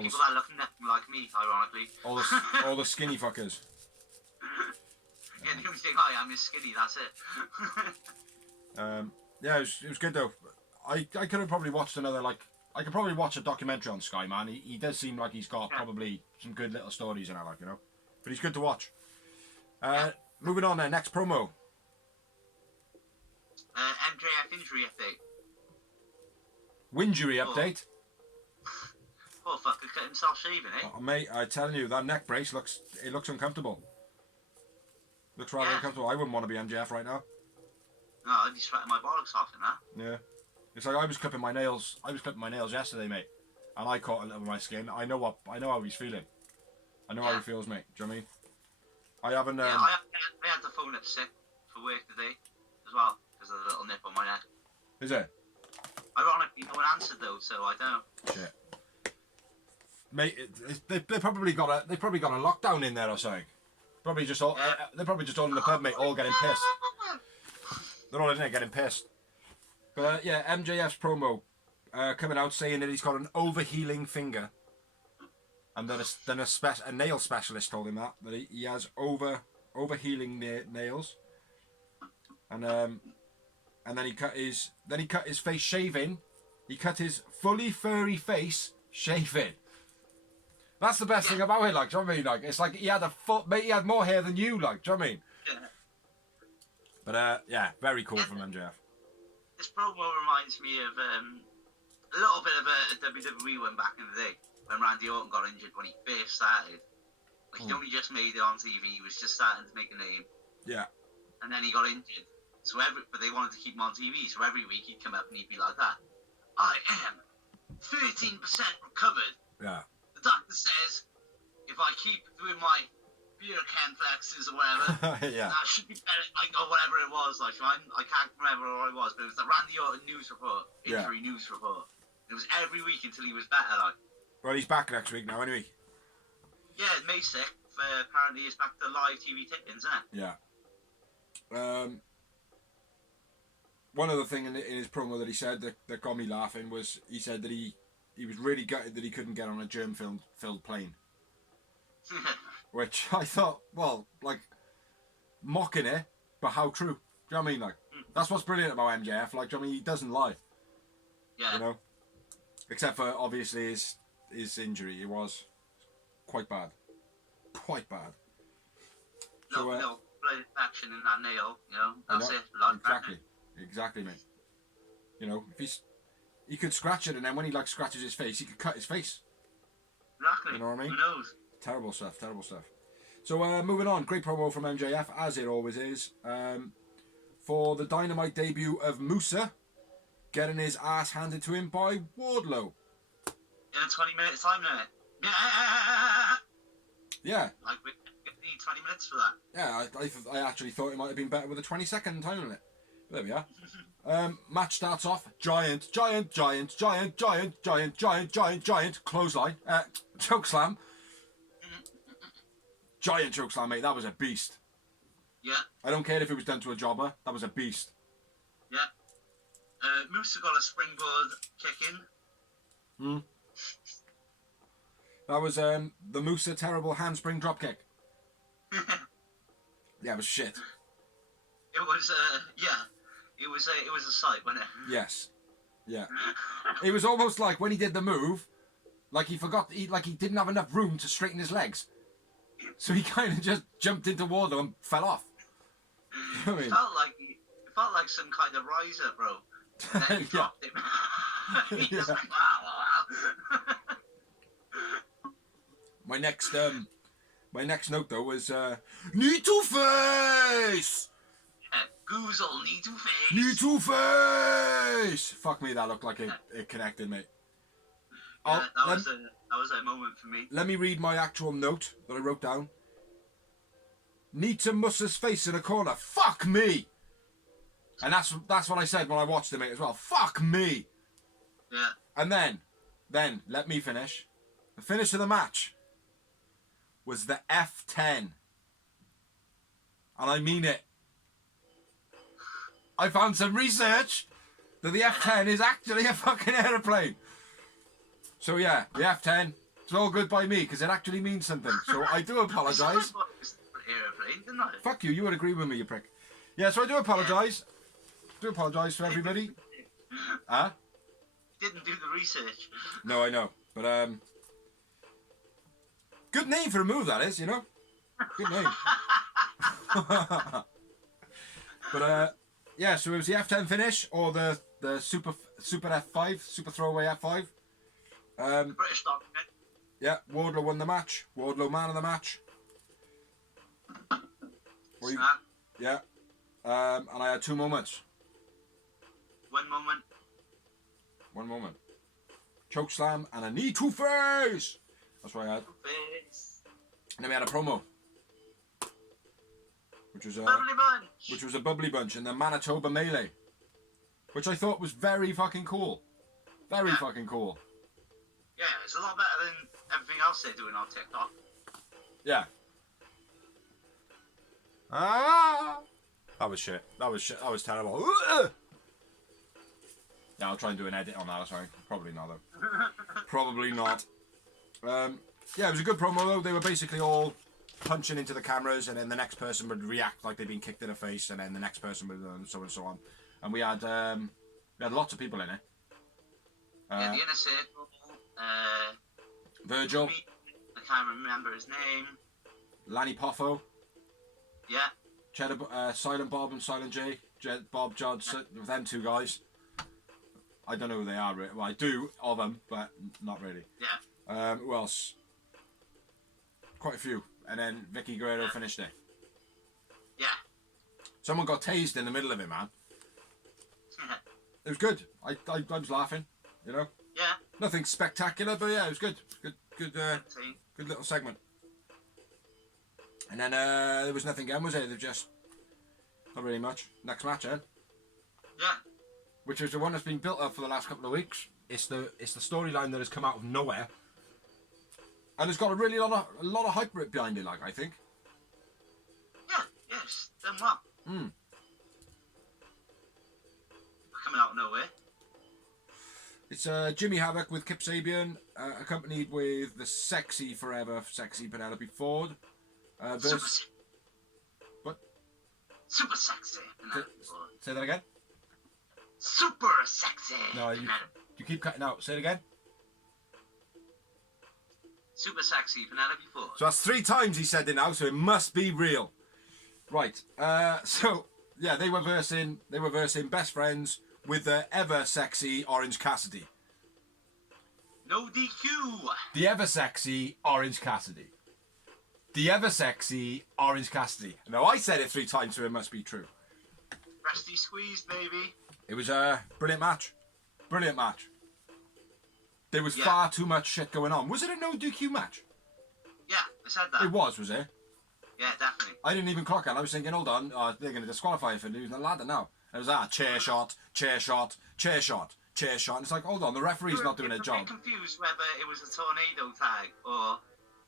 People that look nothing like me, ironically. All the skinny fuckers. Yeah, the only thing I am is skinny, that's it. Yeah, it was good though. I could have probably watched another, like, I could probably watch a documentary on Sky, man. He does seem like he's got probably some good little stories in it, like, you know. But he's good to watch. Moving on then, next promo. MJF injury update. Winjury update. Poor fucker cut himself shaving, eh? Oh, mate, I'm telling you, that neck brace looks uncomfortable. Looks rather uncomfortable. I wouldn't want to be MJF right now. No, I'd be sweating my bollocks off in that. Yeah. It's like I was clipping my nails yesterday, mate. And I caught a little of my skin. I know how he's feeling. I know how he feels, mate. Do you know what I mean? I haven't... I had to phone up sick for work today as well, because of the little nip on my neck. Is it? Ironically, no one answered though, so I don't know. Shit. mate, they probably got a lockdown in there or something. Probably just all they're probably just all in the pub, mate, all getting pissed. They're all in there getting pissed. But yeah, MJF's promo coming out saying that he's got an overhealing finger, and then a nail specialist told him that he has overhealing nails, and then he cut his face shaving. He cut his fully furry face shaving. That's the best thing about it, like, do you know what I mean? Like, it's like he had mate, he had more hair than you, like, do you know what I mean? Yeah. But yeah, very cool from MJF. This promo reminds me of a little bit of a WWE one back in the day when Randy Orton got injured when he first started. Like, he only just made it on TV. He was just starting to make a name. Yeah. And then he got injured. But they wanted to keep him on TV, so every week he'd come up and he'd be like that. I am 13% recovered. Yeah. The doctor says if I keep doing my beer can flexes or whatever, yeah. that should be better, like, or whatever it was. Like, I can't remember what it was, but it was the Randy Orton news report, injury news report. It was every week until he was better, like. Well, he's back next week now, anyway. Yeah, May 6th, apparently he's back to live TV tickets, isn't it? Yeah. One other thing in his promo that he said that got me laughing was he said that he was really gutted that he couldn't get on a germ-filled plane. Which I thought, well, like, mocking it, but how true. Do you know what I mean? Like, that's what's brilliant about MJF. Like, do you know what I mean? He doesn't lie. Yeah. You know? Except for, obviously, his injury. It was quite bad. Quite bad. No blood action in that nail, you know? That's it. Exactly, mate. You know, if he could scratch it, and then when he, like, scratches his face, he could cut his face. Exactly. You know what I mean? Who knows? Terrible stuff. So, moving on. Great promo from MJF, as it always is. For the Dynamite debut of Musa, getting his ass handed to him by Wardlow. In a 20 minutes time limit. Yeah. Like, we need 20 minutes for that. Yeah, I actually thought it might have been better with a 20-second time limit. There we are. Match starts off. Giant, clothesline. Chokeslam. Giant chokeslam, mate. That was a beast. Yeah. I don't care if it was done to a jobber. That was a beast. Yeah. Musa got a springboard kick in. That was the Musa terrible handspring dropkick. Yeah, it was shit. It was It was a sight, wasn't it? Yes. Yeah. It was almost like when he did the move, like he forgot, he didn't have enough room to straighten his legs. So he kind of just jumped into Wardlow and fell off. You know what I mean? It felt like some kind of riser, bro. And then he dropped him. He just like, wow. My next note though was knee to face. Goozle, knee to face. Knee to face. Fuck me, that looked like it connected, mate. Yeah, that was a moment for me. Let me read my actual note that I wrote down. Knee to Musa's face in a corner. Fuck me. And that's what I said when I watched it, mate, as well. Fuck me. Yeah. And then let me finish. The finish of the match was the F10. And I mean it. I found some research that the F10 is actually a fucking aeroplane. So yeah, the F10, it's all good by me because it actually means something. So I do apologise. Aeroplane, didn't I? Fuck you, you would agree with me, you prick. Yeah, so I do apologise. Do apologise to everybody. Huh? Didn't do the research. No, I know. But good name for a move, that is, you know? Good name. But yeah, so it was the F10 finish or the super F5, super throwaway F5. British document. Yeah, Wardlow won the match. Wardlow man of the match. Snap. Yeah. And I had two moments. One moment. Chokeslam and a knee to face. That's what I had. And then we had a promo. Which was a bubbly bunch in the Manitoba Melee. Which I thought was very fucking cool. Very fucking cool. Yeah, it's a lot better than everything else they're doing on TikTok. Yeah. Ah! That was shit. That was shit. That was terrible. Yeah, I'll try and do an edit on that. Sorry. Probably not, though. Probably not. Yeah, it was a good promo, though. They were basically all punching into the cameras, and then the next person would react like they'd been kicked in the face, and then the next person would, and so on. And we had lots of people in it. Yeah, the Inner Circle. Virgil. I can't remember his name. Lanny Poffo. Yeah. Cheddar, Silent Bob and Silent J. Bob Judd, them two guys. I don't know who they are. Well, I do of them, but not really. Yeah. Who else? Quite a few. And then Vicky Guerrero finished it. Yeah. Someone got tased in the middle of it, man. It was good. I was laughing, you know. Yeah. Nothing spectacular, but yeah, it was good. Good little segment. And then there was nothing again, was there? They just not really much. Next match, eh? Yeah. Which is the one that's been built up for the last couple of weeks. It's the storyline that has come out of nowhere, and it's got a lot of hype behind it. Like, I think. Yeah. Yes. Done well. Hmm. Coming out of nowhere. It's Jimmy Havoc with Kip Sabian, accompanied with the sexy Penelope Ford. What? Super sexy. Say that again. Super sexy. No, you keep cutting out. Say it again. Super sexy Penelope Ford. So that's 3 times he said it now, so it must be real. Right. So yeah, they were versing Best Friends with the ever sexy Orange Cassidy. No DQ. The ever sexy Orange Cassidy. The ever sexy Orange Cassidy. Now I said it 3 times, so it must be true. Rusty squeeze, baby. It was a brilliant match. Brilliant match. There was far too much shit going on. Was it a no DQ match? Yeah, I said that. It was it? Yeah, definitely. I didn't even clock it. I was thinking, hold on, they're going to disqualify him for losing the ladder now. It was chair shot, chair shot, chair shot, chair shot. And it's like, hold on, the referee's not doing a job. I'm confused whether it was a tornado tag or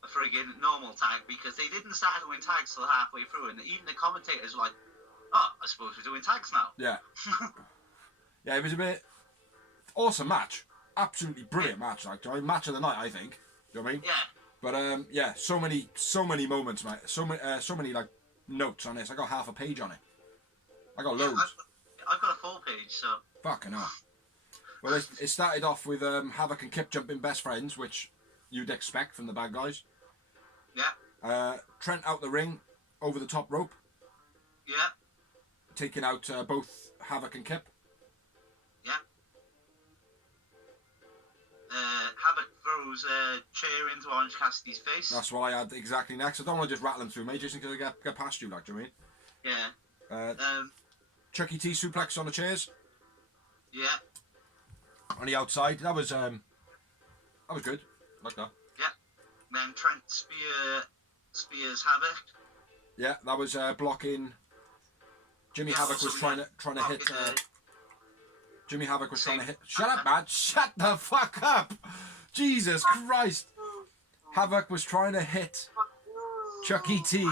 a friggin' normal tag, because they didn't start doing tags till halfway through, and even the commentators were like, oh, I suppose we're doing tags now. Yeah. Yeah, it was a bit awesome match. Absolutely brilliant match. Like, match of the night, I think. You know what I mean? Yeah. But yeah, so many moments, mate. So many like notes on this. I got half a page on it. I got loads. I've got a full page, so. Fucking hell. Well, it started off with Havoc and Kip jumping best friends, which you'd expect from the bad guys. Yeah. Trent out the ring, over the top rope. Yeah. Taking out both Havoc and Kip. Yeah. Havoc throws a chair into Orange Cassidy's face. That's what I had exactly next. I don't want to just rattle them through, mate, just in case I get past you, like, do you know what I mean? Yeah. Chucky T suplex on the chairs. Yeah. On the outside. That was good. Like that. Yeah. Then Trent spears Havoc. Yeah, that was blocking. Jimmy Havoc was trying to hit. Jimmy Havoc was trying to hit. Shut up, man! Shut the fuck up! Jesus Christ! Havoc was trying to hit Chucky T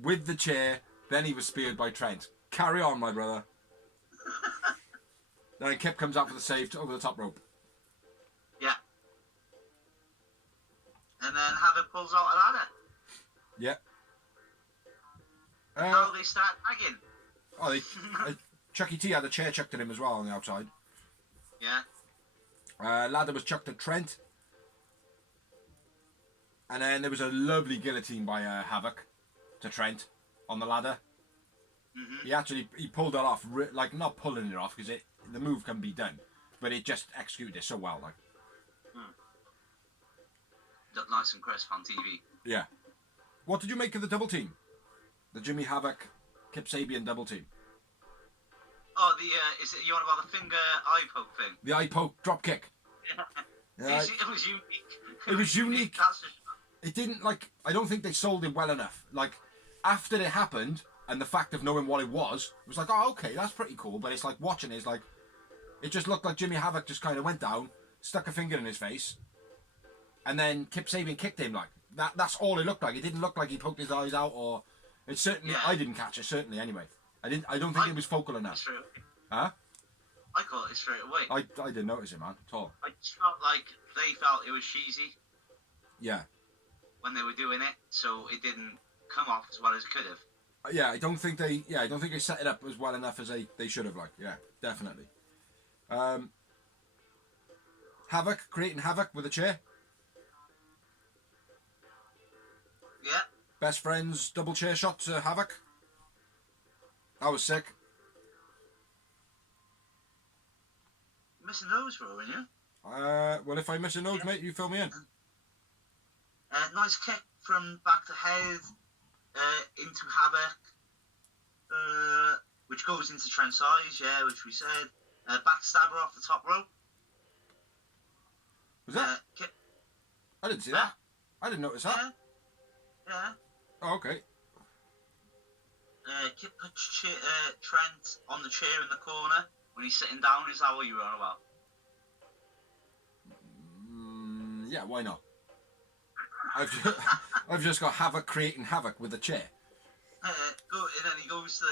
with the chair. Then he was speared by Trent. Carry on, my brother. Then Kip comes out for the save over the top rope. Yeah. And then Havoc pulls out a ladder. Yeah. Now they start tagging. Oh, Chucky T had a chair chucked at him as well on the outside. Yeah. Ladder was chucked at Trent. And then there was a lovely guillotine by Havoc to Trent on the ladder. Mm-hmm. He pulled it off, like not pulling it off because the move can be done, but it just executed it so well, like. Looked nice and crisp on TV. Yeah. What did you make of the double team? The Jimmy Havoc, Kip Sabian double team. Oh, is it you on about the finger eye poke thing? The eye poke drop kick. Yeah. It was unique. It was unique. That's It didn't, like, I don't think they sold it well enough. Like, after it happened, and the fact of knowing what it was like, oh, okay, that's pretty cool. But it's like, watching it, it's like, it just looked like Jimmy Havoc just kind of went down, stuck a finger in his face, and then Kip Sabian kicked him like that. That's all it looked like. It didn't look like he poked his eyes out, or it certainly. Yeah. I didn't catch it certainly. Anyway, I don't think it was focal enough. Huh? I caught it straight away. I didn't notice it, man, at all. I just felt like they felt it was cheesy. Yeah. When they were doing it, so it didn't come off as well as it could have. Yeah, I don't think they set it up as well enough as they should have. Like, yeah, definitely. Havoc, creating havoc with a chair. Yeah. Best friends double chair shot to Havoc. That was sick. Missing those, bro, weren't you? Well, if I miss a nose, mate, you fill me in. Nice kick from back to head into Havoc, which goes into Trent size, yeah, which we said. Backstabber off the top rope. Was that? I didn't see that. I didn't notice that. Yeah. Oh, okay. Kip puts Trent on the chair in the corner when he's sitting down. Is that what you were on about? Yeah, why not? I've just got Havoc creating havoc with a chair. And then he goes to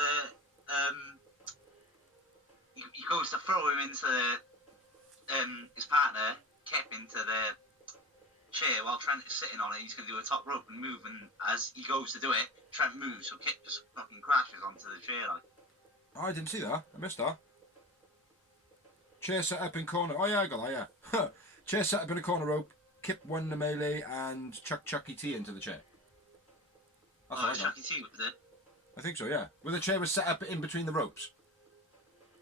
he goes to throw him into his partner, Kip, into the chair while Trent is sitting on it. He's going to do a top rope and move, and as he goes to do it, Trent moves, so Kip just fucking crashes onto the chair. Like. Oh, I didn't see that. I missed that. Chair set up in corner. Oh yeah, I got that. Yeah. Chair set up in a corner rope. Kip won the melee and Chucky T into the chair. That's Chucky T was it? I think so, yeah. Well, the chair was set up in between the ropes.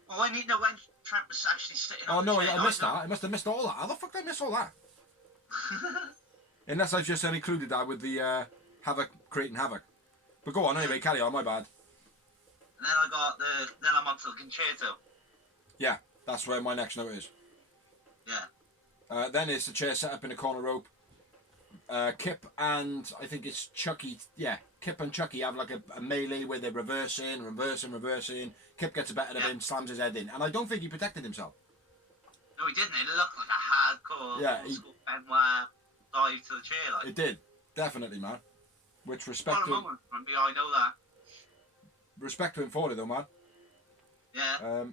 Oh, I need to know when Trent was actually sitting on the chair. Oh, no, I missed that. I must have missed all that. How the fuck did I miss all that? Unless I've just included that with the Havoc creating havoc. But go on, anyway, carry on, my bad. And then I got then I'm on to the concerto. Yeah, that's where my next note is. Yeah. Then it's the chair set up in a corner rope. Kip and I think it's Chucky. Yeah, Kip and Chucky have like a melee where they're reversing. Kip gets the better of him, slams his head in, and I don't think he protected himself. No, he didn't. It looked like a hardcore old school Benoit dive to the chair. Like. It did, definitely, man. Which respect Not a to him. moment from I know that. Respect to him for it, though, man. Yeah.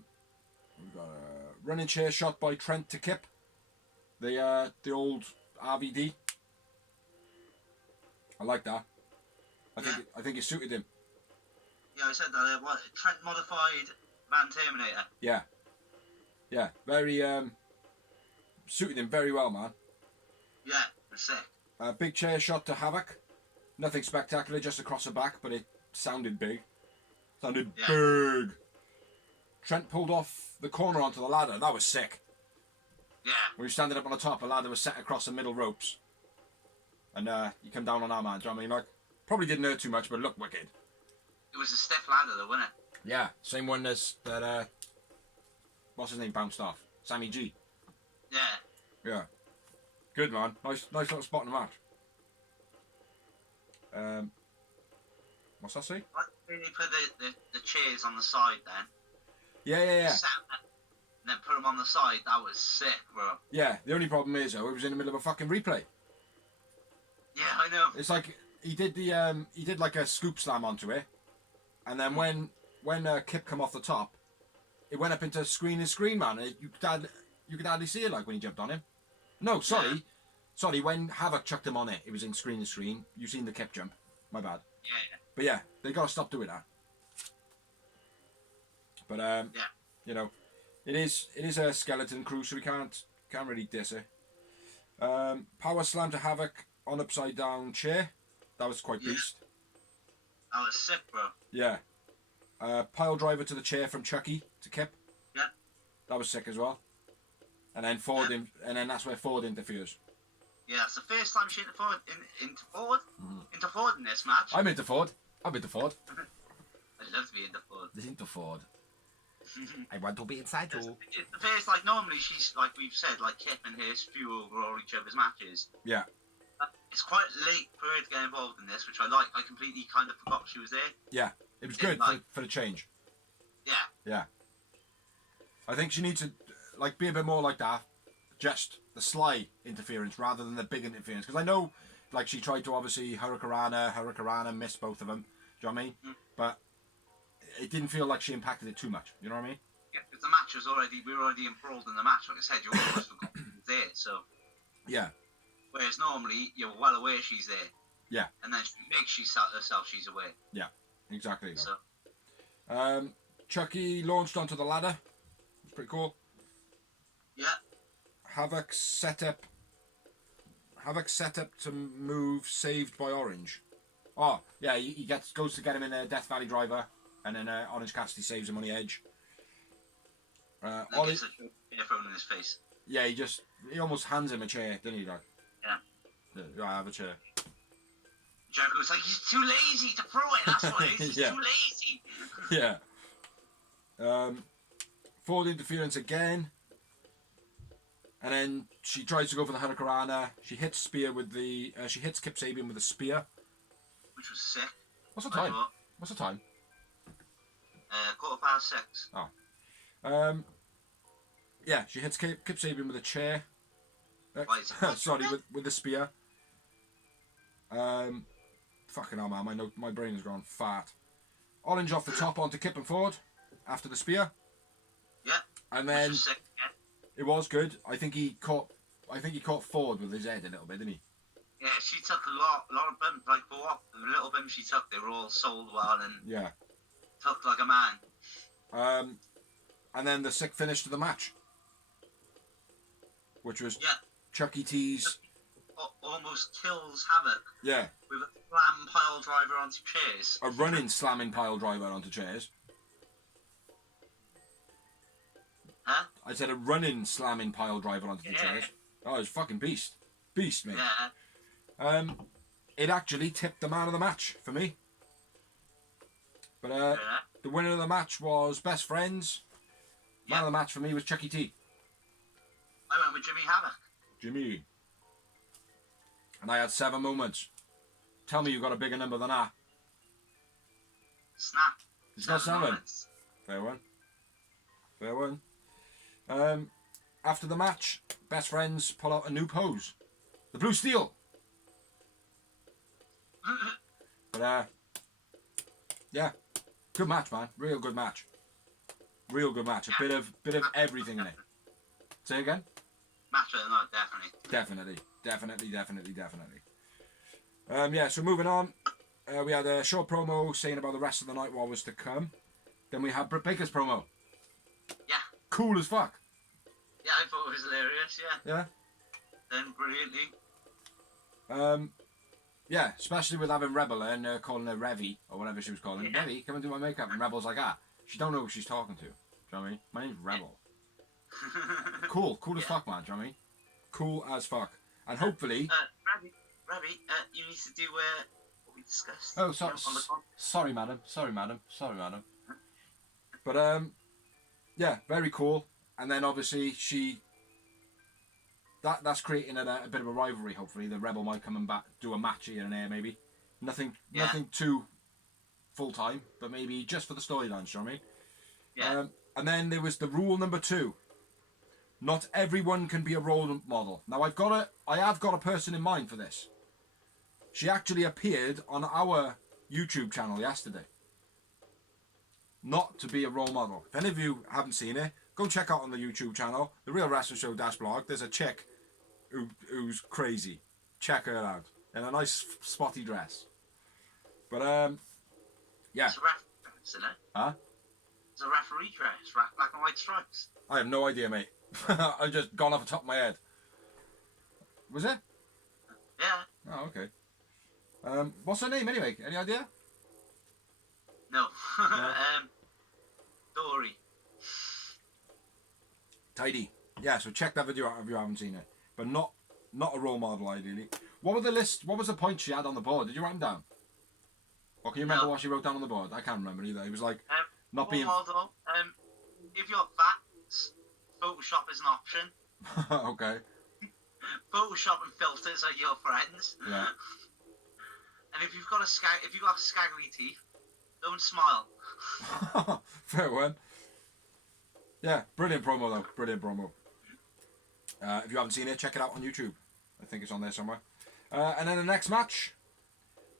We've got a running chair shot by Trent to Kip. The old RVD. I like that. I think it suited him. Yeah, I said that. Trent modified Van Terminator. Yeah. Yeah, very suited him very well, man. Yeah, it was sick. Big chair shot to Havoc. Nothing spectacular, just across the back, but it sounded big. Sounded big. Trent pulled off the corner onto the ladder. That was sick. Yeah. When he was standing up on the top, a ladder was set across the middle ropes. And you come down on our man, do you know what I mean? Like, probably didn't hurt too much, but looked wicked. It was a stiff ladder though, wasn't it? Yeah, same one as that, what's his name, bounced off? Sammy G. Yeah. Yeah. Good, man. Nice little spot in the match. What's that say? Like, they put the chairs on the side then. Yeah. Sat and then put them on the side. That was sick, bro. Yeah, the only problem is, though, it was in the middle of a fucking replay. Yeah, I know. It's like, he did like a scoop slam onto it, and then when Kip come off the top, it went up into screen, man. You could hardly see it, like, when he jumped on him. No, sorry, when Havoc chucked him on it, it was in screen. You've seen the Kip jump. My bad. Yeah. But yeah, they gotta stop doing that. But you know, it is a skeleton crew, so we can't really diss it. Power slam to Havoc on upside down chair. That was quite beast. That was sick, bro. Yeah. Pile driver to the chair from Chucky to Kip. Yeah. That was sick as well. And then and then that's where Ford interferes. Yeah, it's the first time she into Ford in this match. I'm into Ford. I'd love to be into Ford. Into Ford. I want to be inside you. It's the first, like, normally she's, like we've said, like, Kip and her spew over all each other's matches. Yeah. It's quite late for her to get involved in this, which I like. I completely kind of forgot she was there. Yeah, it was good for the change. Yeah. Yeah. I think she needs to, like, be a bit more like that. just the sly interference rather than the big interference. Because I know, like, she tried to obviously Hurricanrana missed both of them. Do you know what I mean? But it didn't feel like she impacted it too much. You know what I mean? Yeah, because the match was we were already enthralled in the match. Like I said, you almost forgot she was there. So yeah. Whereas normally you're well aware she's there. Yeah. And then she makes herself she's aware. Yeah, exactly. So. Chucky launched onto the ladder. It's pretty cool. Yeah. Havoc set up to move saved by Orange. Oh, yeah, he goes to get him in a Death Valley driver, and then Orange Cassidy saves him on the edge. Gets the earphone in his face. Yeah, he almost hands him a chair, didn't he, like? Yeah. I have a chair. Jericho's like, he's too lazy to throw it, that's what it is, he's Yeah. too lazy. Yeah. Forward interference again. And then she tries to go for the Hurricanrana. She hits Spear with she hits Kip Sabian with a spear. Which was sick. What's the time? What's the time? 6:15. Oh. Yeah, she hits Kip Sabian with a chair. Sorry, with the spear. Fucking hell, man. My brain has gone fat. Orange off the top onto Kip and Ford after the spear. Yeah. And then was sick, yeah. It was good. I think he caught Ford with his head a little bit, didn't he? Yeah, she took a lot of bumps. Like for what the little bumps she took, they were all sold well and took like a man. And then the sick finish to the match, which was Chucky T's almost kills Havoc. Yeah. With a slam pile driver onto chairs. A running slamming pile driver onto chairs. Huh? I said a running slamming pile driver onto the chairs. Oh, it's fucking beast, mate. Yeah. It actually tipped the man of the match for me. But the winner of the match was Best Friends. Man of the match for me was Chucky T. I went with Jimmy Havoc. Jimmy. And I had 7 moments. Tell me you got a bigger number than that. Snap. It's got 7. Moments. Fair one. After the match, Best Friends pull out a new pose. The Blue Steel. But yeah, good match, man. Real good match. A bit of everything in it. Say again. Match of the night, Definitely. Yeah. So moving on, we had a short promo saying about the rest of the night, what was to come. Then we had Britt Baker's promo. Yeah. Cool as fuck. Yeah, I thought it was hilarious. Yeah. Then brilliantly. Yeah, especially with having Rebel and calling her Revy or whatever she was calling. Yeah. Revy, come and do my makeup. And Rebel's like, she don't know who she's talking to. Do you know what I mean? My name's Rebel. Cool as fuck, man. Do you know what I mean? Cool as fuck. And hopefully. Revy, you need to do what we discussed. Oh, sorry, madam. But yeah, very cool. And then obviously that's creating a bit of a rivalry. Hopefully, the Rebel might come and do a match here and there, maybe. Nothing too full time, but maybe just for the storylines. You know what I mean? Yeah. And then there was the rule number 2. Not everyone can be a role model. Now I have got a person in mind for this. She actually appeared on our YouTube channel yesterday. Not to be a role model. If any of you haven't seen it, go check out on the YouTube channel, The Real Wrestling Show blog. There's a chick who's crazy. Check her out. In a nice spotty dress. But yeah. It's a referee dress, isn't it? Huh? It's a referee dress, black and white stripes. I have no idea, mate. I've just gone off the top of my head. Was it? Yeah. Oh, okay. What's her name anyway? Any idea? No. Dory. Tidy. Yeah, so check that video out if you haven't seen it. But not a role model, ideally. What was the point she had on the board? Did you write them down? Or can you remember what she wrote down on the board? I can't remember either. It was like, not being... Model, if you're fat, Photoshop is an option. Okay. Photoshop and filters are your friends. Yeah. And if you've got scaggy teeth, don't smile. Fair one. Yeah, brilliant promo though. Brilliant promo. If you haven't seen it, check it out on YouTube. I think it's on there somewhere. And then the next match,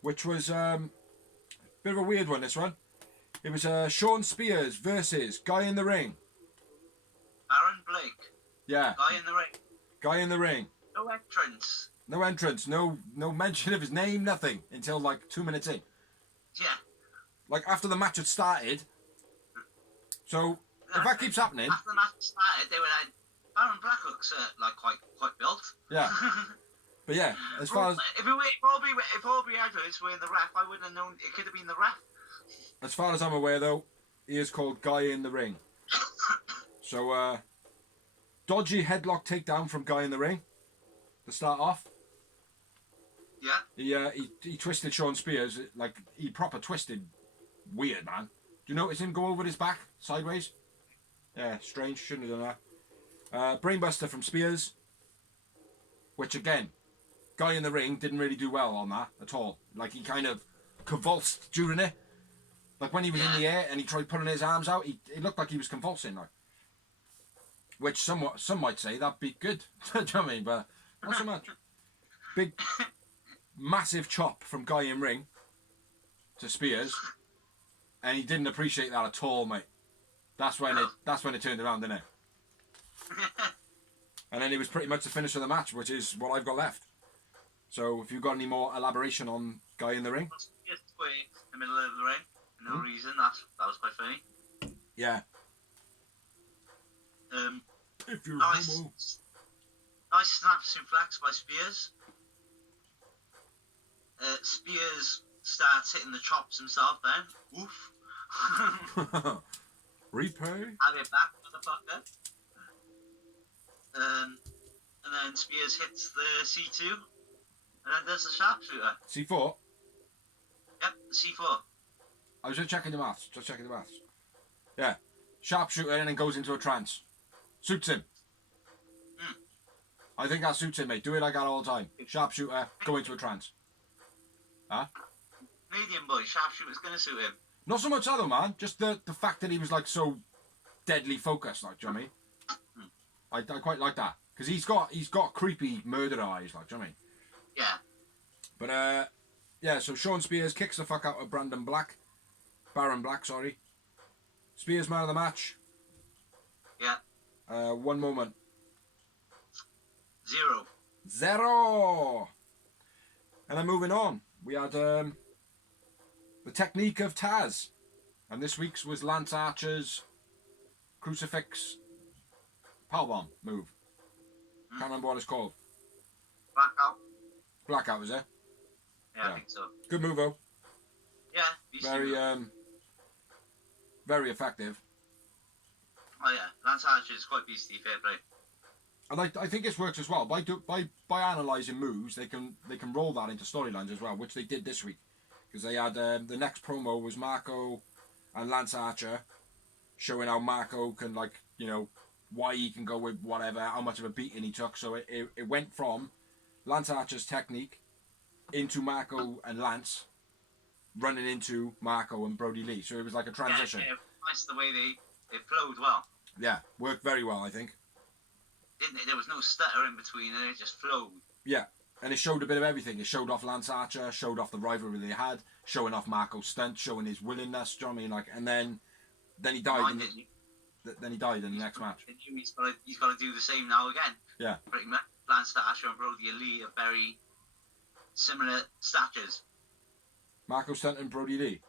which was a bit of a weird one, this one. It was Sean Spears versus Guy in the Ring. Aaron Blake. Yeah. Guy in the ring. Guy in the Ring. No entrance. No entrance, no mention of his name, nothing, until like 2 minutes in. Yeah. Like after the match had started. So, if that keeps happening... After the match started, they were like, Baron Black looks like quite built. Yeah. But yeah, as far as... If Aubrey Edwards were in the ref, I wouldn't have known it could have been the ref. As far as I'm aware, though, he is called Guy in the Ring. So, dodgy headlock takedown from Guy in the Ring to start off. Yeah. He twisted Sean Spears, like, he proper twisted. Weird, man. Do you notice him go over his back, sideways? Yeah, strange, shouldn't have done that. Brainbuster from Spears. Which, again, Guy in the Ring didn't really do well on that at all. Like, he kind of convulsed during it. Like, when he was in the air and he tried pulling his arms out, it looked like he was convulsing, like. Which some might say that'd be good. Do you know what I mean? But not so much. Big, massive chop from Guy in Ring to Spears. And he didn't appreciate that at all, mate. That's when it turned around, didn't it? And then it was pretty much the finish of the match, which is what I've got left. So, if you've got any more elaboration on Guy in the Ring? Just in the middle of the ring, for no reason. That was quite funny. Yeah. If you're nice snap suplex by Spears. Spears starts hitting the chops himself then. Oof. Replay. Have it back, motherfucker. And then Spears hits the C2. And then does the sharpshooter. C4? Yep, the C4. I was just checking the maths. Yeah. Sharpshooter and then goes into a trance. Suits him. I think that suits him, mate. Do it like that all the time. Sharpshooter, go into a trance. Huh? Medium boy, sharpshooter's gonna suit him. Not so much other man, just the fact that he was like so deadly focused, like, do you know what I mean? I quite like that. Because he's got creepy murder eyes, like, do you know what I mean? Yeah. But yeah, so Sean Spears kicks the fuck out of Baron Black, sorry. Spears man of the match. Yeah. 1 moment. 0. And then moving on, we had the technique of Taz. And this week's was Lance Archer's crucifix powerbomb move. Can't remember what it's called. Blackout, is it? Yeah, I think so. Good move, though. Yeah. Very effective. Oh yeah, Lance Archer is quite beastly, fair play. And I think this works as well. By analysing moves, they can roll that into storylines as well, which they did this week. Because they had the next promo was Marco and Lance Archer showing how Marco can, like, you know, why he can go with whatever, how much of a beating he took. So it went from Lance Archer's technique into Marco and Lance running into Marco and Brody Lee. So it was like a transition. Yeah, nice the way they flowed well. Yeah, worked very well, I think. Didn't it? There was no stutter in between it just flowed. Yeah, and it showed a bit of everything. It showed off Lance Archer, showed off the rivalry they had, showing off Marco's stunt, showing his willingness, do you know what I mean? Like, and then he died. Then he died in the next match. He's got to do the same now again. Yeah. Pretty much. Lance Archer and Brody Lee are very similar statures. Marco Stunt and Brody Lee?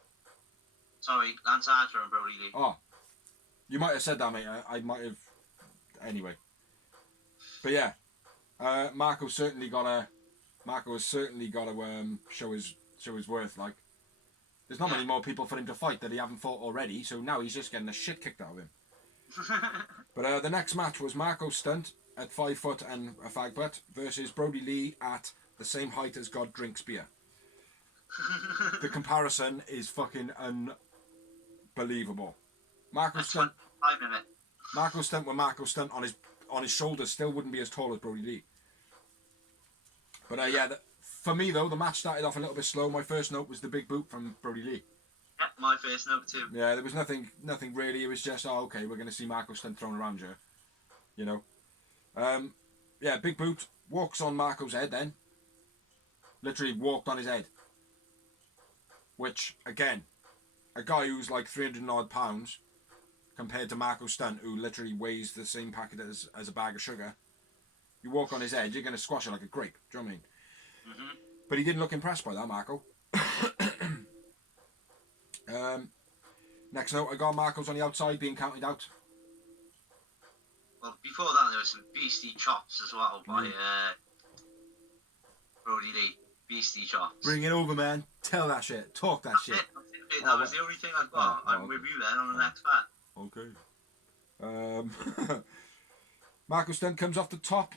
Sorry, Lance Archer and Brody Lee. Oh. You might have said that, mate. I might have... Anyway. But yeah. Marco has certainly got to show his worth, like. There's not many more people for him to fight that he haven't fought already, so now he's just getting the shit kicked out of him. But the next match was Marco Stunt at 5 foot and a fag butt versus Brody Lee at the same height as God drinks beer. The comparison is fucking unbelievable. Marco Stunt with Marco Stunt on his shoulders still wouldn't be as tall as Brody Lee. But yeah, for me though, the match started off a little bit slow. My first note was the big boot from Brody Lee. Yeah, my first note too. Yeah, there was nothing really. It was just, okay, we're going to see Marco Stunt thrown around here. You know. Yeah, big boot. Walks on Marco's head then. Literally walked on his head. Which, again, a guy who's like 300 odd pounds compared to Marco Stunt, who literally weighs the same packet as a bag of sugar. You walk on his head, you're going to squash it like a grape. Do you know what I mean? Mm-hmm. But he didn't look impressed by that, Marco. Next note, I got Marco's on the outside being counted out. Well, before that, there was some beastie chops as well by Brody Lee. Beastie chops. Bring it over, man. Tell that shit. Talk that shit. That was the only thing I got. I'm with you then on the next part. Okay. Marco Stunt comes off the top,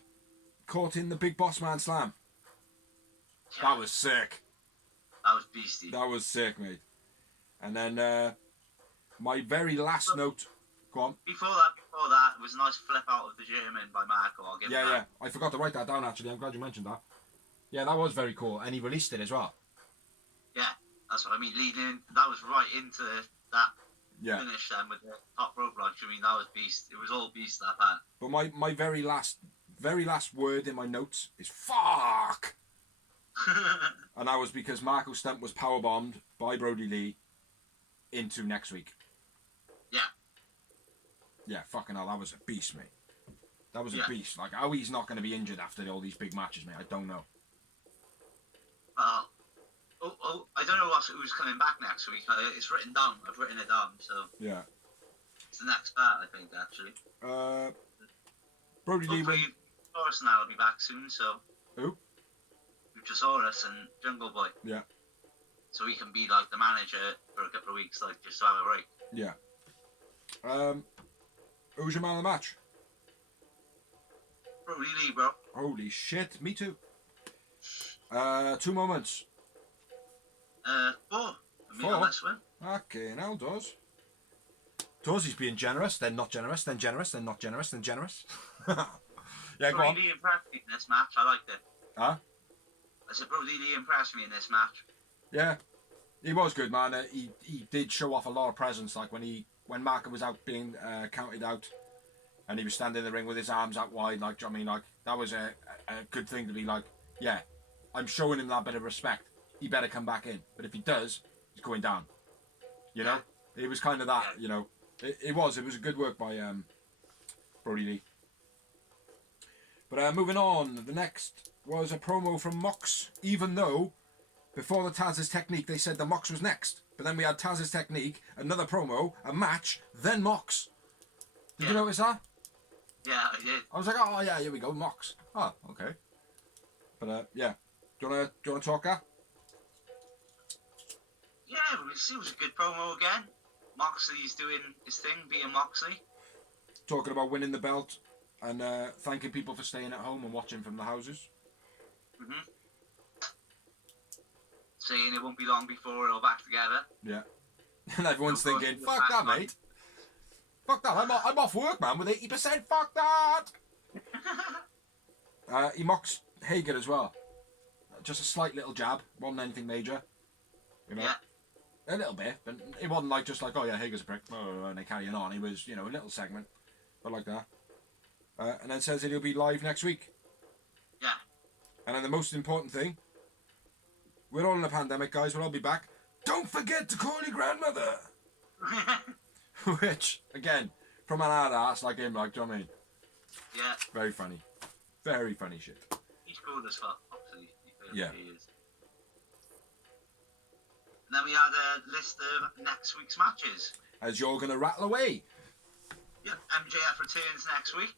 caught in the big boss man slam. Yeah, That was sick. that was beastie. That was sick, mate. And then my very last note. Go on. Before that, it was a nice flip out of the German by Marco. I'll give him Yeah. that. I forgot to write that down, actually. I'm glad you mentioned that. Yeah, that was very cool. And he released it as well. Yeah, that's what I mean. Leading, that was right into that Yeah. finish then with the top rope launch. I mean, that was beast. It was all beast, that part. But my very last word in my notes is fuck. And that was because Marco Stunt was powerbombed by Brody Lee into next week. Yeah. Yeah, fucking hell, that was a beast, mate. That was a Yeah. beast. Like, how he's not going to be injured after all these big matches, mate, I don't know. I don't know who's coming back next week. It's written down. I've written it down, so Yeah. it's the next part, I think, actually. Brody Lee Hopefully, Luchasaurus and I will be back soon, so... Who? Luchasaurus and Jungle Boy. Yeah. So he can be, like, the manager for a couple of weeks, like, just to have a break. Yeah. Who's your man of the match? Brody Lee, bro. Holy shit, me too. 2 moments. 4. Me 4? on this one. Okay, now does. Does he's being generous, then not generous, then generous, then not generous, then generous. Yeah, go on. Brody Lee impressed me in this match. I liked it. Huh? I said Brody Lee impressed me in this match. Yeah, he was good, man. He did show off a lot of presence, like when Marco was out being counted out, and he was standing in the ring with his arms out wide, like, do you know what I mean? Like, that was a good thing to be like, yeah, I'm showing him that bit of respect. He better come back in. But if he does, he's going down. You know? It was kind of that, you know. It was a good work by Brody Lee. But moving on, the next was a promo from Mox, even though before the Taz's Technique they said the Mox was next. But then we had Taz's Technique, another promo, a match, then Mox. Did you notice that? Yeah, I did. I was like, oh yeah, here we go, Mox. Oh, okay. But yeah, do you wanna talk that? Yeah, it was a good promo again. Moxley's doing his thing, being Moxley. Talking about winning the belt and thanking people for staying at home and watching from the houses. Mhm. Saying it won't be long before we're all back together. Yeah. And everyone's thinking, fuck that, mate. Fuck that. I'm off work, man, with 80%. Fuck that. He mocks Hager as well. Just a slight little jab. Wasn't anything major. You know? Yeah. A little bit, but it wasn't like just like, oh yeah, Hager's a prick, and they carrying on. He was, you know, a little segment, but like that. And then says that he'll be live next week. Yeah. And then the most important thing, we're all in a pandemic, guys. We'll all be back. Don't forget to call your grandmother. Which, again, from an hard ass like him, like, do you know what I mean? Yeah. Very funny. Very funny shit. He's cool as fuck, obviously. Yeah. He is. And then we had a list of next week's matches. As you're going to rattle away. Yeah, MJF returns next week.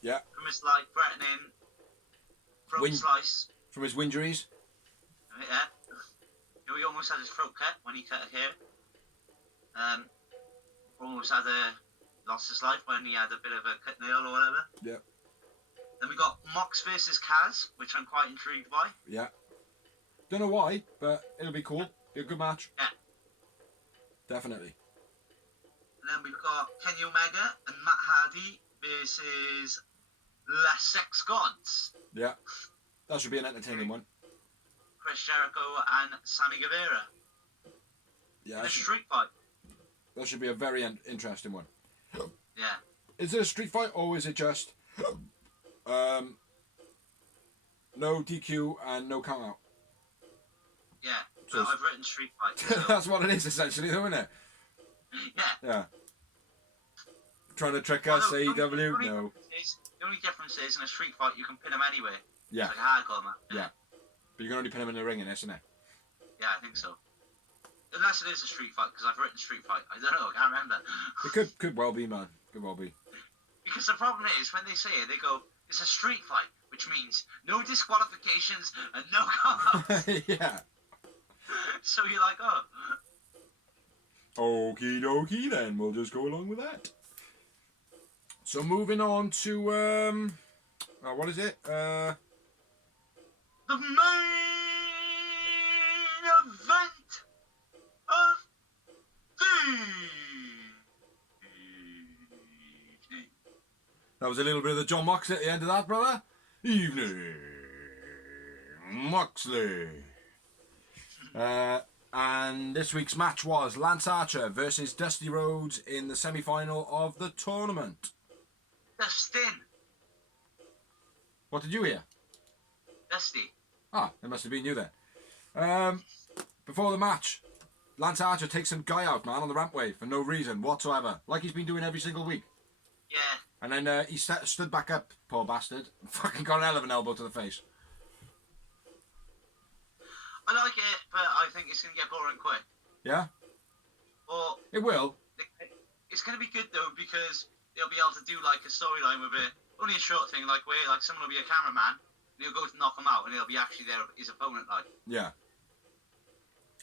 Yeah. From his, like, threatening throat slice. From his winjuries. Yeah. He almost had his throat cut when he cut a hair. Almost lost his life when he had a bit of a cut nail or whatever. Yeah. Then we got Mox versus Kaz, which I'm quite intrigued by. Yeah. Don't know why, but it'll be cool. Be a good match. Yeah. Definitely. And then we've got Kenny Omega and Matt Hardy versus Les Sex Gods. Yeah. That should be an entertaining one. Chris Jericho and Sammy Guevara. Yeah. In a street fight. That should be a very interesting one. Yeah. Is it a street fight or is it just no DQ, and no count out. Yeah, So but I've written street fight. So. that's what it is essentially, though, isn't it? Yeah. Yeah. Trying to trick us, AEW? No. The only difference is in a street fight you can pin him anywhere. Yeah. It's like a hardcore match. Yeah. But you can only pin him in the ring in this, isn't it? Yeah, I think so. Unless it is a street fight, because I've written street fight. I don't know, I can't remember. It could well be, man. Could well be. Because the problem is, when they say it, they go, it's a street fight, which means no disqualifications and no countouts. Yeah. So you're like, oh. Okie dokie then, we'll just go along with that. So moving on to, what is it? The main event of the evening. That was a little bit of the John Moxley at the end of that, brother. Evening Moxley. And this week's match was Lance Archer versus Dusty Rhodes in the semi-final of the tournament. Dustin. What did you hear? Dusty. Ah, it must have been you then. Before the match, Lance Archer takes some guy out, man, on the rampway for no reason whatsoever, like he's been doing every single week. Yeah. And then he stood back up, poor bastard, and fucking got an hell of an elbow to the face. I like it, but I think it's going to get boring quick. Yeah? Or It will. it's going to be good though, because they'll be able to do like a storyline with it. Only a short thing, like where like someone will be a cameraman, and he'll go to knock him out, and he'll be actually there his opponent, like. Yeah.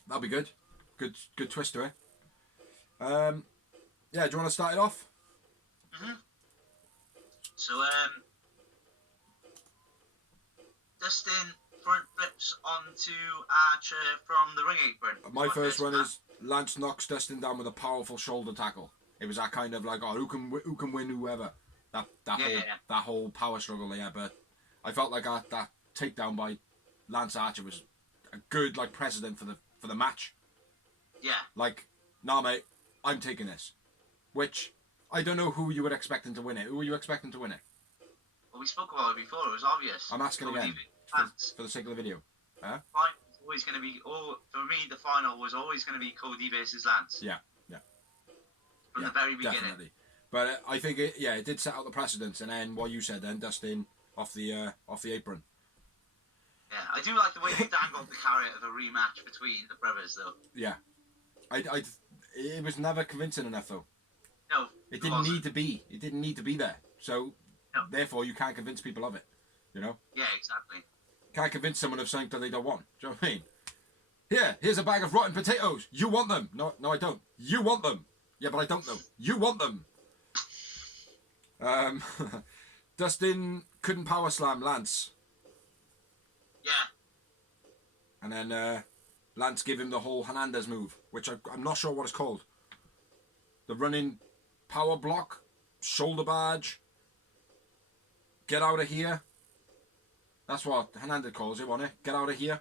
That'll be good. Good twist to it. Yeah, do you want to start it off? So Dustin front flips onto Archer from the ring apron. My first one is Lance knocks Dustin down with a powerful shoulder tackle. It was that kind of like, oh, who can win whoever. That whole power struggle there, but I felt like that takedown by Lance Archer was a good like precedent for the match. Yeah. Like, nah, mate, I'm taking this. Which I don't know who you would expecting to win it. Who were you expecting to win it? Well, we spoke about it before. It was obvious. I'm asking again for the sake of the video. Huh? Always going to be. For me, the final was always going to be Cody versus Lance. Yeah. From the very beginning. Definitely. But I think it did set out the precedence, and then what you said then, Dustin off the apron. Yeah, I do like the way they dangled the carrot of a rematch between the brothers, though. Yeah, it was never convincing enough though. No, it didn't need to be. It didn't need to be there. So therefore, you can't convince people of it. You know. Yeah, exactly. Can't convince someone of something that they don't want. Do you know what I mean? Here's a bag of rotten potatoes. You want them? No, I don't. You want them? Yeah, but I don't know. You want them? Dustin couldn't power slam Lance. Yeah. And then Lance gave him the whole Hernandez move, which I'm not sure what it's called. The running power block, shoulder barge, get out of here. That's what Hernandez calls it, wasn't it? Get out of here.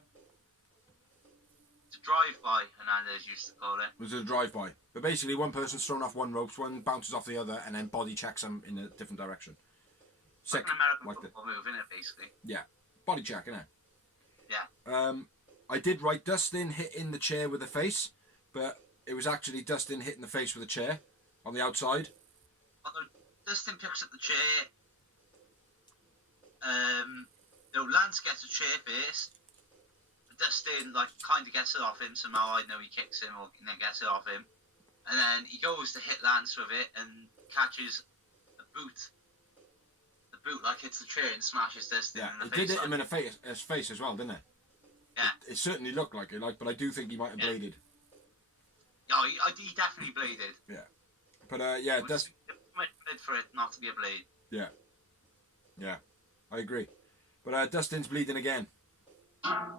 It's a drive-by, Hernandez used to call it. It was a drive-by. But basically, one person's thrown off one rope, one bounces off the other, and then body checks them in a different direction. Sick. Like an American football move, isn't it, basically? Yeah. Body check, innit? Yeah. I did write Dustin hitting the chair with the face, but it was actually Dustin hitting the face with a chair on the outside. Although Dustin picks up the chair, Lance gets a chair first. Dustin kind of gets it off him somehow. I know he kicks him or then gets it off him, and then he goes to hit Lance with it and catches the boot. The boot hits the chair and smashes Dustin in the face. It did hit him in his face as well, didn't it? Yeah. It certainly looked like it, but I do think he might have bladed. Yeah, he definitely bladed. Yeah, but Dustin meant for it not to be a blade. Yeah, I agree. But Dustin's bleeding again. Yeah,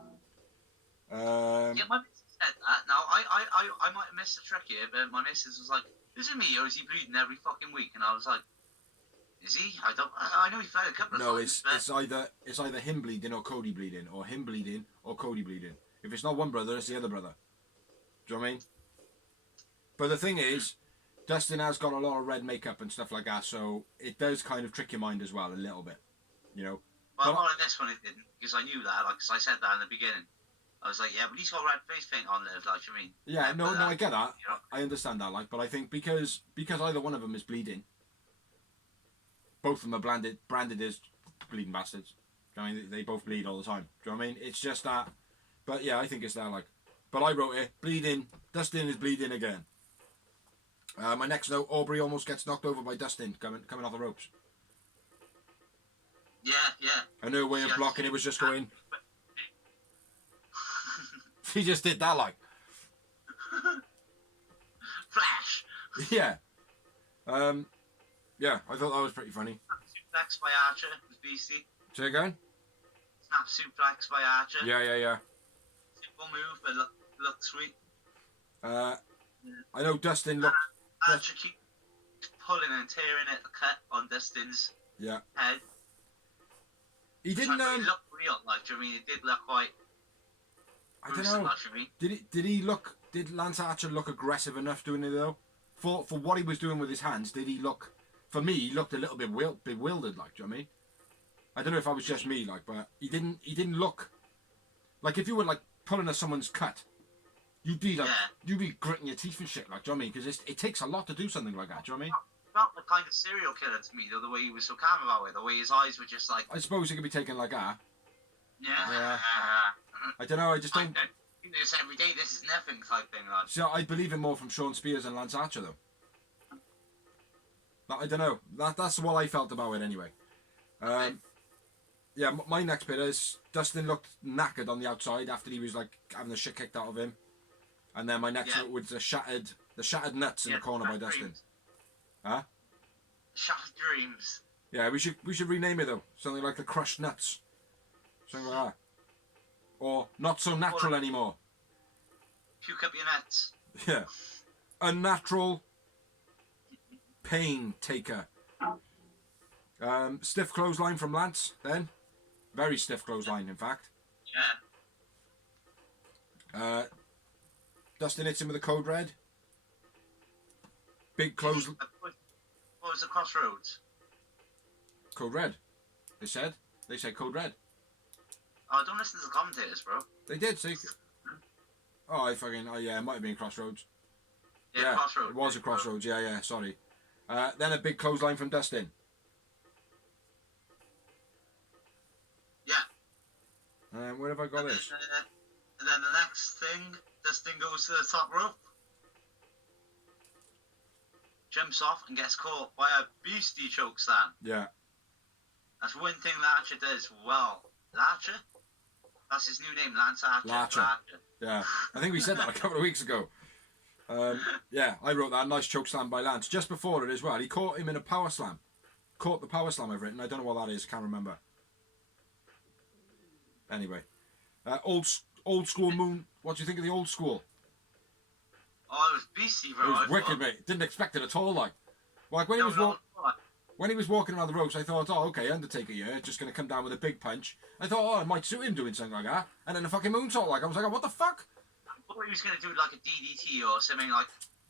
my missus said that. Now, I might have missed a trick here, but my missus was like, "Is it me, or is he bleeding every fucking week?" And I was like, "Is he? I know he bled a couple of times." No, it's either him bleeding or Cody bleeding, or him bleeding or Cody bleeding. If it's not one brother, it's the other brother. Do you know what I mean? But the thing is, Dustin has got a lot of red makeup and stuff like that, so it does kind of trick your mind as well a little bit, you know. Well, not in this one it didn't, because I knew that, like, 'cause I said that in the beginning. I was like, yeah, but he's got red face paint on there, like, you mean? Yeah, no, I get that. You know? I understand that, like, but I think because either one of them is bleeding, both of them are branded as bleeding bastards. I mean, they both bleed all the time. Do you know what I mean? It's just that. But yeah, I think it's that, like. But I wrote it, bleeding. Dustin is bleeding again. My next note, Aubrey almost gets knocked over by Dustin coming off the ropes. Yeah. And her way of blocking it was just going. She just did that, like. Flash! Yeah. Yeah, I thought that was pretty funny. Suplex by Archer was beastly. Say again? Snap suplex by Archer. Yeah. Simple move, but look sweet. I know Dustin looked. Archer keeps pulling and tearing at the cut on Dustin's head. He didn't. It looked real, like, do you mean? It did look quite. I don't know. Like, you mean? Did he look? Did Lance Archer look aggressive enough doing it though? For what he was doing with his hands, did he look? For me, he looked a little bit bewildered, like. Do you know what I mean? I don't know if I was just me, like, but he didn't look like if you were like pulling at someone's cut, you'd be gritting your teeth and shit, like, do you know what I mean? Because it takes a lot to do something like that. Do you know what I mean? Felt the kind of serial killer to me, though, the way he was so calm about it, the way his eyes were just like. I suppose it could be taken like that. Yeah. I don't know. I just don't. I do this every day. This is nothing type thing, like. See, I believe it more from Sean Spears and Lance Archer, though. But I don't know. That's what I felt about it anyway. Yeah, my next bit is Dustin looked knackered on the outside after he was like having the shit kicked out of him, and then my next note was the shattered nuts in the corner by Dustin. Dreams. Huh? Shattered dreams. Yeah, we should rename it though, something like the crushed nuts, something like that, or not so natural anymore. Puke up your nuts. Yeah, unnatural pain taker. Stiff clothesline from Lance then. Very stiff clothesline, in fact. Yeah. Dustin hits him with a code red. Big close. What was the crossroads? Code red. They said code red. Oh, don't listen to the commentators, bro. They did say. Oh, yeah, it might have been Crossroads. Yeah, Crossroads. It was a Crossroads. Yeah. Sorry. Then a big clothesline from Dustin. Yeah. Where have I got this? And then the next thing, Dustin goes to the top rope, jumps off and gets caught by a beastie chokeslam. Yeah. That's one thing Archer does well. Archer? That's his new name, Lance Archer. Archer. Yeah. I think we said that a couple of weeks ago. Yeah, I wrote that. Nice chokeslam by Lance. Just before it as well, he caught him in a power slam. Caught the power slam I've written. I don't know what that is. I can't remember. Anyway. Old school Moon. What do you think of the old school? Oh, it was beastie, bro. It was wicked, mate. Didn't expect it at all, like when he was walking around the ropes, I thought, oh, okay, Undertaker here, just going to come down with a big punch. I thought, oh, it might suit him doing something like that. And then a fucking moonsault, like, I was like, oh, what the fuck? I thought he was going to do like a DDT or something like,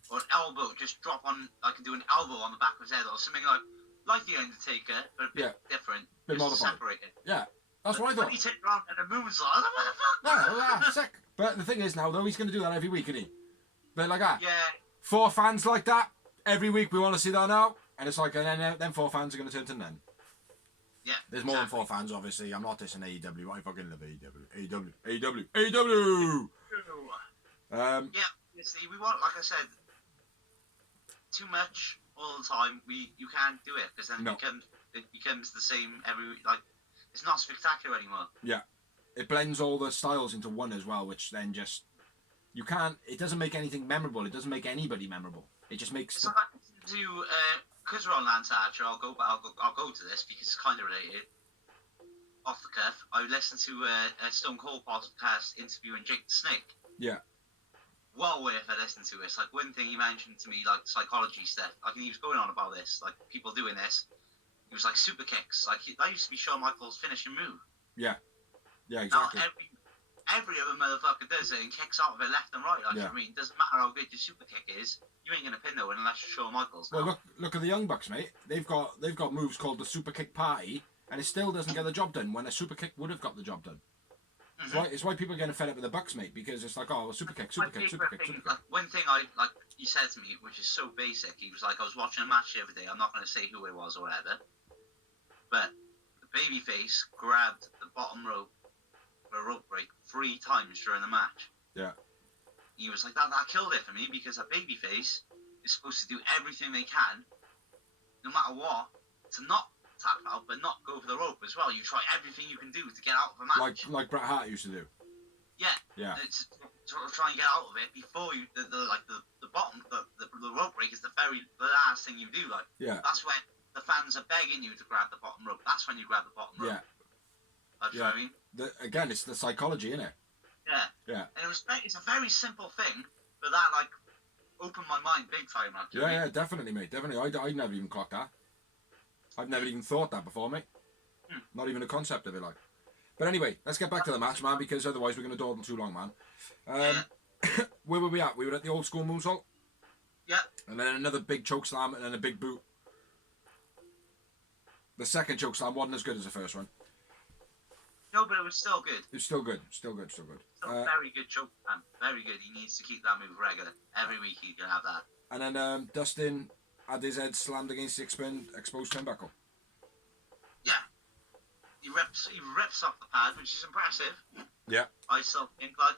or an elbow, just drop on, like, do an elbow on the back of his head or something like the Undertaker, but a bit different. Bit modified. Separated. Yeah, that's what I thought. When he turned around and the moonsault, I was like, what the fuck? No, sick. But the thing is now, though, he's going to do that every week, isn't he? But like that. Yeah. 4 fans like that, every week we want to see that now. And it's like, and then 4 fans are going to turn to none. Yeah. There's more than 4 fans, obviously. I'm not dissing AEW. I fucking love AEW. AEW. Yeah, you see, we want, like I said, too much all the time. You can't do it because then it becomes the same every week. Like, it's not spectacular anymore. Yeah. It blends all the styles into one as well, which then just you can't. It doesn't make anything memorable. It doesn't make anybody memorable. It just makes. It's like because we're on Lance Archer. I'll go to this because it's kind of related. Off the cuff, I listened to a Stone Cold podcast interviewing Jake the Snake. Yeah. Well worth a listen to. It's like one thing he mentioned to me, like psychology stuff. Like he was going on about this, like people doing this. He was like super kicks. Like that used to be Shawn Michaels' finishing move. Yeah. Yeah, exactly. Now every other motherfucker does it and kicks out of it left and right. Like, I mean, it doesn't matter how good your super kick is, you ain't gonna pin no one unless you're Shawn Michaels. Well, look at the Young Bucks, mate. They've got moves called the Super Kick Party, and it still doesn't get the job done when a super kick would have got the job done. It's why people are getting fed up with the Bucks, mate, because it's like, oh, well, super kick. Like, one thing he said to me, which is so basic, he was like, I was watching a match the other day, I'm not going to say who it was or whatever, but the babyface grabbed the bottom rope for a rope break 3 times during the match. Yeah. He was like, that killed it for me, because a babyface is supposed to do everything they can, no matter what, to not tap out, but not go for the rope as well. You try everything you can do to get out of a match. Like Bret Hart used to do. Yeah. Yeah. It's to try and get out of it before you, the bottom, the rope break is the last thing you do. Like, yeah. That's when the fans are begging you to grab the bottom rope. That's when you grab the bottom rope. Yeah. You know what I mean? Again, it's the psychology, isn't it? Yeah. Yeah. And it's a very simple thing, but that, like, opened my mind big time. Like, yeah, definitely, mate. Definitely. I never even clocked that. I've never even thought that before, mate. Not even a concept of it, like. But anyway, let's get back to the match, man, because otherwise we're going to dawdle too long, man. Where were we at? We were at the old school moonsault. Yeah. And then another big choke slam and then a big boot. The second choke slam wasn't as good as the first one. No, but it was still good. It's still good. Still very good choke slam. Very good. He needs to keep that move regular. Every week he can have that. And then Dustin had his head slammed against the exposed turnbuckle. Yeah. He rips off the pad, which is impressive. Yeah. I still think, like,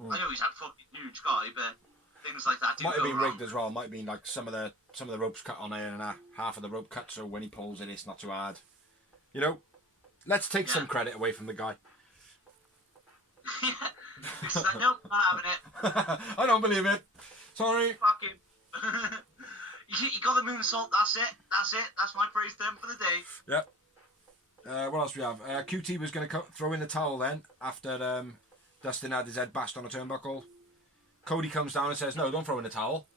I know he's a fucking huge guy, but things like that do might have been wrong. rigged as well. Might have been like some of the ropes cut on there and half of the rope cut, so when he pulls it, it's not too hard. You know, let's take some credit away from the guy. Yeah. He's like, nope, not having it. I don't believe it. Sorry. Fuck him. You got the moonsault, that's it. That's my praise to him for the day. Yep. What else do we have? QT was going to throw in the towel then, after Dustin had his head bashed on a turnbuckle. Cody comes down and says, no, don't throw in the towel.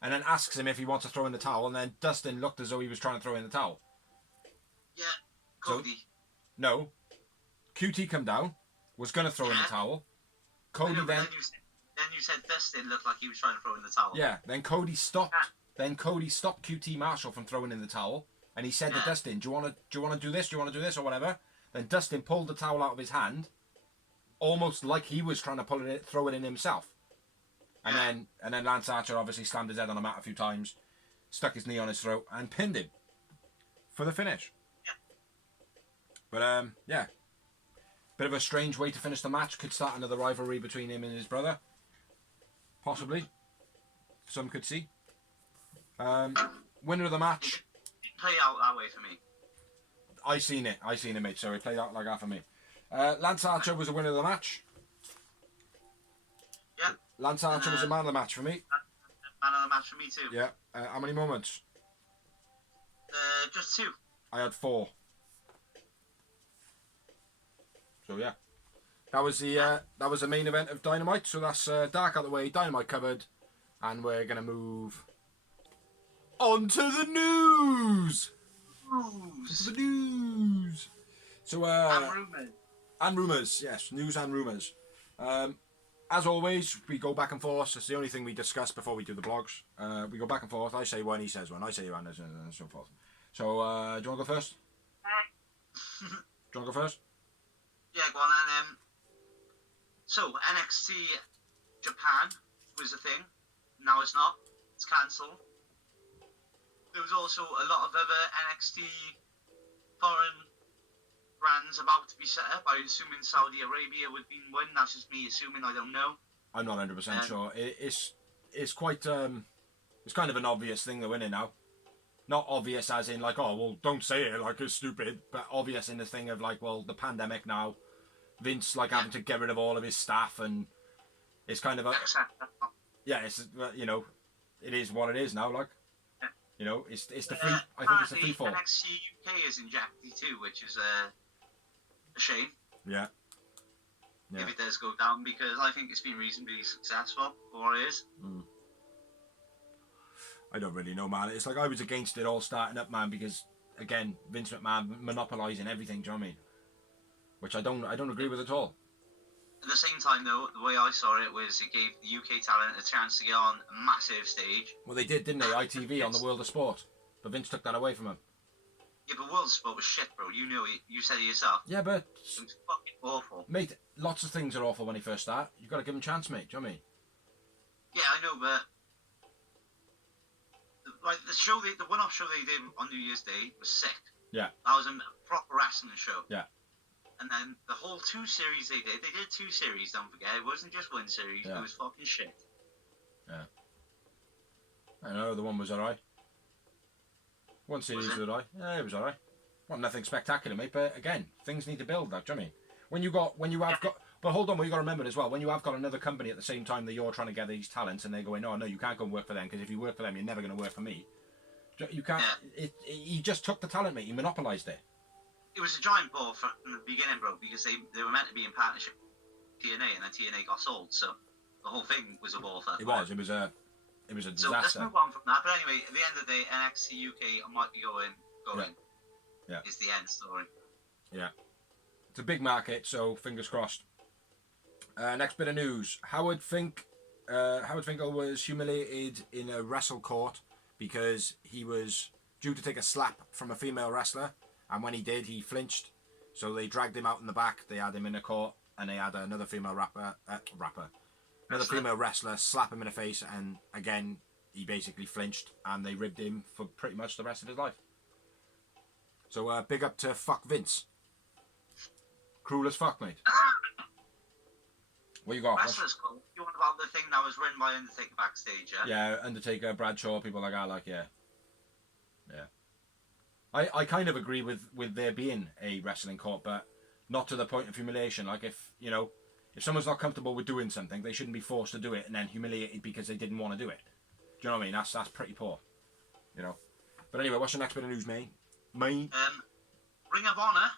And then asks him if he wants to throw in the towel, and then Dustin looked as though he was trying to throw in the towel. Yeah, Cody. So, no. QT come down, was going to throw in the towel. Cody then you said Dustin looked like he was trying to throw in the towel. Yeah, then Cody stopped. Then Cody stopped QT Marshall from throwing in the towel, and he said to Dustin, "Do you want to do this? Do you want to do this or whatever?" Then Dustin pulled the towel out of his hand, almost like he was trying to throw it in himself. And then Lance Archer obviously slammed his head on the mat a few times, stuck his knee on his throat, and pinned him for the finish. Yeah. But yeah, bit of a strange way to finish the match. Could start another rivalry between him and his brother. Possibly. Some could see. Winner of the match. It played out that way for me. I seen it, mate. So it played out like that for me. Lance Archer was a winner of the match. Yeah. Lance Archer was a man of the match for me. Man of the match for me too. Yeah. How many moments? Just 2. I had 4. So yeah, that was the main event of Dynamite. So that's Dark out of the way. Dynamite covered, and we're gonna move on to the news. The news. So and rumours. Yes, news and rumours. As always, we go back and forth. It's the only thing we discuss before we do the blogs. We go back and forth. I say one, he says one. I say one, and so forth. So, do you want to go first? Do you want to go first? Yeah, go on then. So, NXT Japan was a thing. Now it's not. It's cancelled. There was also a lot of other NXT foreign brands about to be set up. I assuming Saudi Arabia would be one. That's just me assuming. I don't know. I'm not 100% sure. It's quite it's kind of an obvious thing they're winning now. Not obvious as in like, oh well, don't say it like it's stupid, but obvious in the thing of like, well, the pandemic now, Vince like having to get rid of all of his staff, and it's kind of a it's you know, it is what it is now. Like, you know, it's the free. I think it's the free fall. NXT UK is in jeopardy too, which is a shame. Yeah. If it does go down, because I think it's been reasonably successful, or it is. I don't really know, man. It's like I was against it all starting up, man, because again, Vince McMahon monopolising everything. Do you know what I mean? Which I don't agree with at all. At the same time, though, the way I saw it was it gave the UK talent a chance to get on a massive stage. Well, they did, didn't they? ITV on the World of Sport, but Vince took that away from them. Yeah, but World Sport was shit, bro. You knew it. You said it yourself. Yeah, but It was fucking awful. mate, lots of things are awful when they first start. You got to give them a chance, mate. Do you know what I mean? Yeah, I know, but like the one-off show they did on New Year's Day was sick. Yeah. That was a proper wrestling show. Yeah. And then the whole 2 series they did 2 series, don't forget. It wasn't just 1 series. Yeah. It was fucking shit. Yeah. I know, the one was alright. 1 series was alright. Yeah, it was alright. Well, nothing spectacular, mate, but again, things need to build, like, do you know what I mean? When you have got, but hold on, what you got to remember as well, when you have got another company at the same time that you're trying to get these talents and they're going, no, you can't go and work for them, because if you work for them, you're never going to work for me. You can't, he just took the talent, mate, he monopolised it. It was a giant ball from the beginning, bro, because they were meant to be in partnership with TNA, and then TNA got sold, so the whole thing was a ball. It was a disaster. So let's move on from that. But anyway, at the end of the day, NXT UK might be going. Yeah. Is the end story. Yeah. It's a big market, so fingers crossed. Next bit of news. Howard Finkel was humiliated in a wrestle court because he was due to take a slap from a female wrestler, and when he did, he flinched. So they dragged him out in the back. They had him in a court, and they had another female female wrestler slap him in the face, and again he basically flinched, and they ribbed him for pretty much the rest of his life. So big up to fuck Vince. Cruel as fuck, mate. What you got? Wrestlers cool. You want about the thing that was run by Undertaker backstage, yeah? Yeah, Undertaker, Bradshaw, people like that, yeah. I kind of agree with there being a wrestling court, but not to the point of humiliation. Like, if someone's not comfortable with doing something, they shouldn't be forced to do it and then humiliated because they didn't want to do it. Do you know what I mean? That's pretty poor, But anyway, what's the next bit of news, mate? Ring of Honor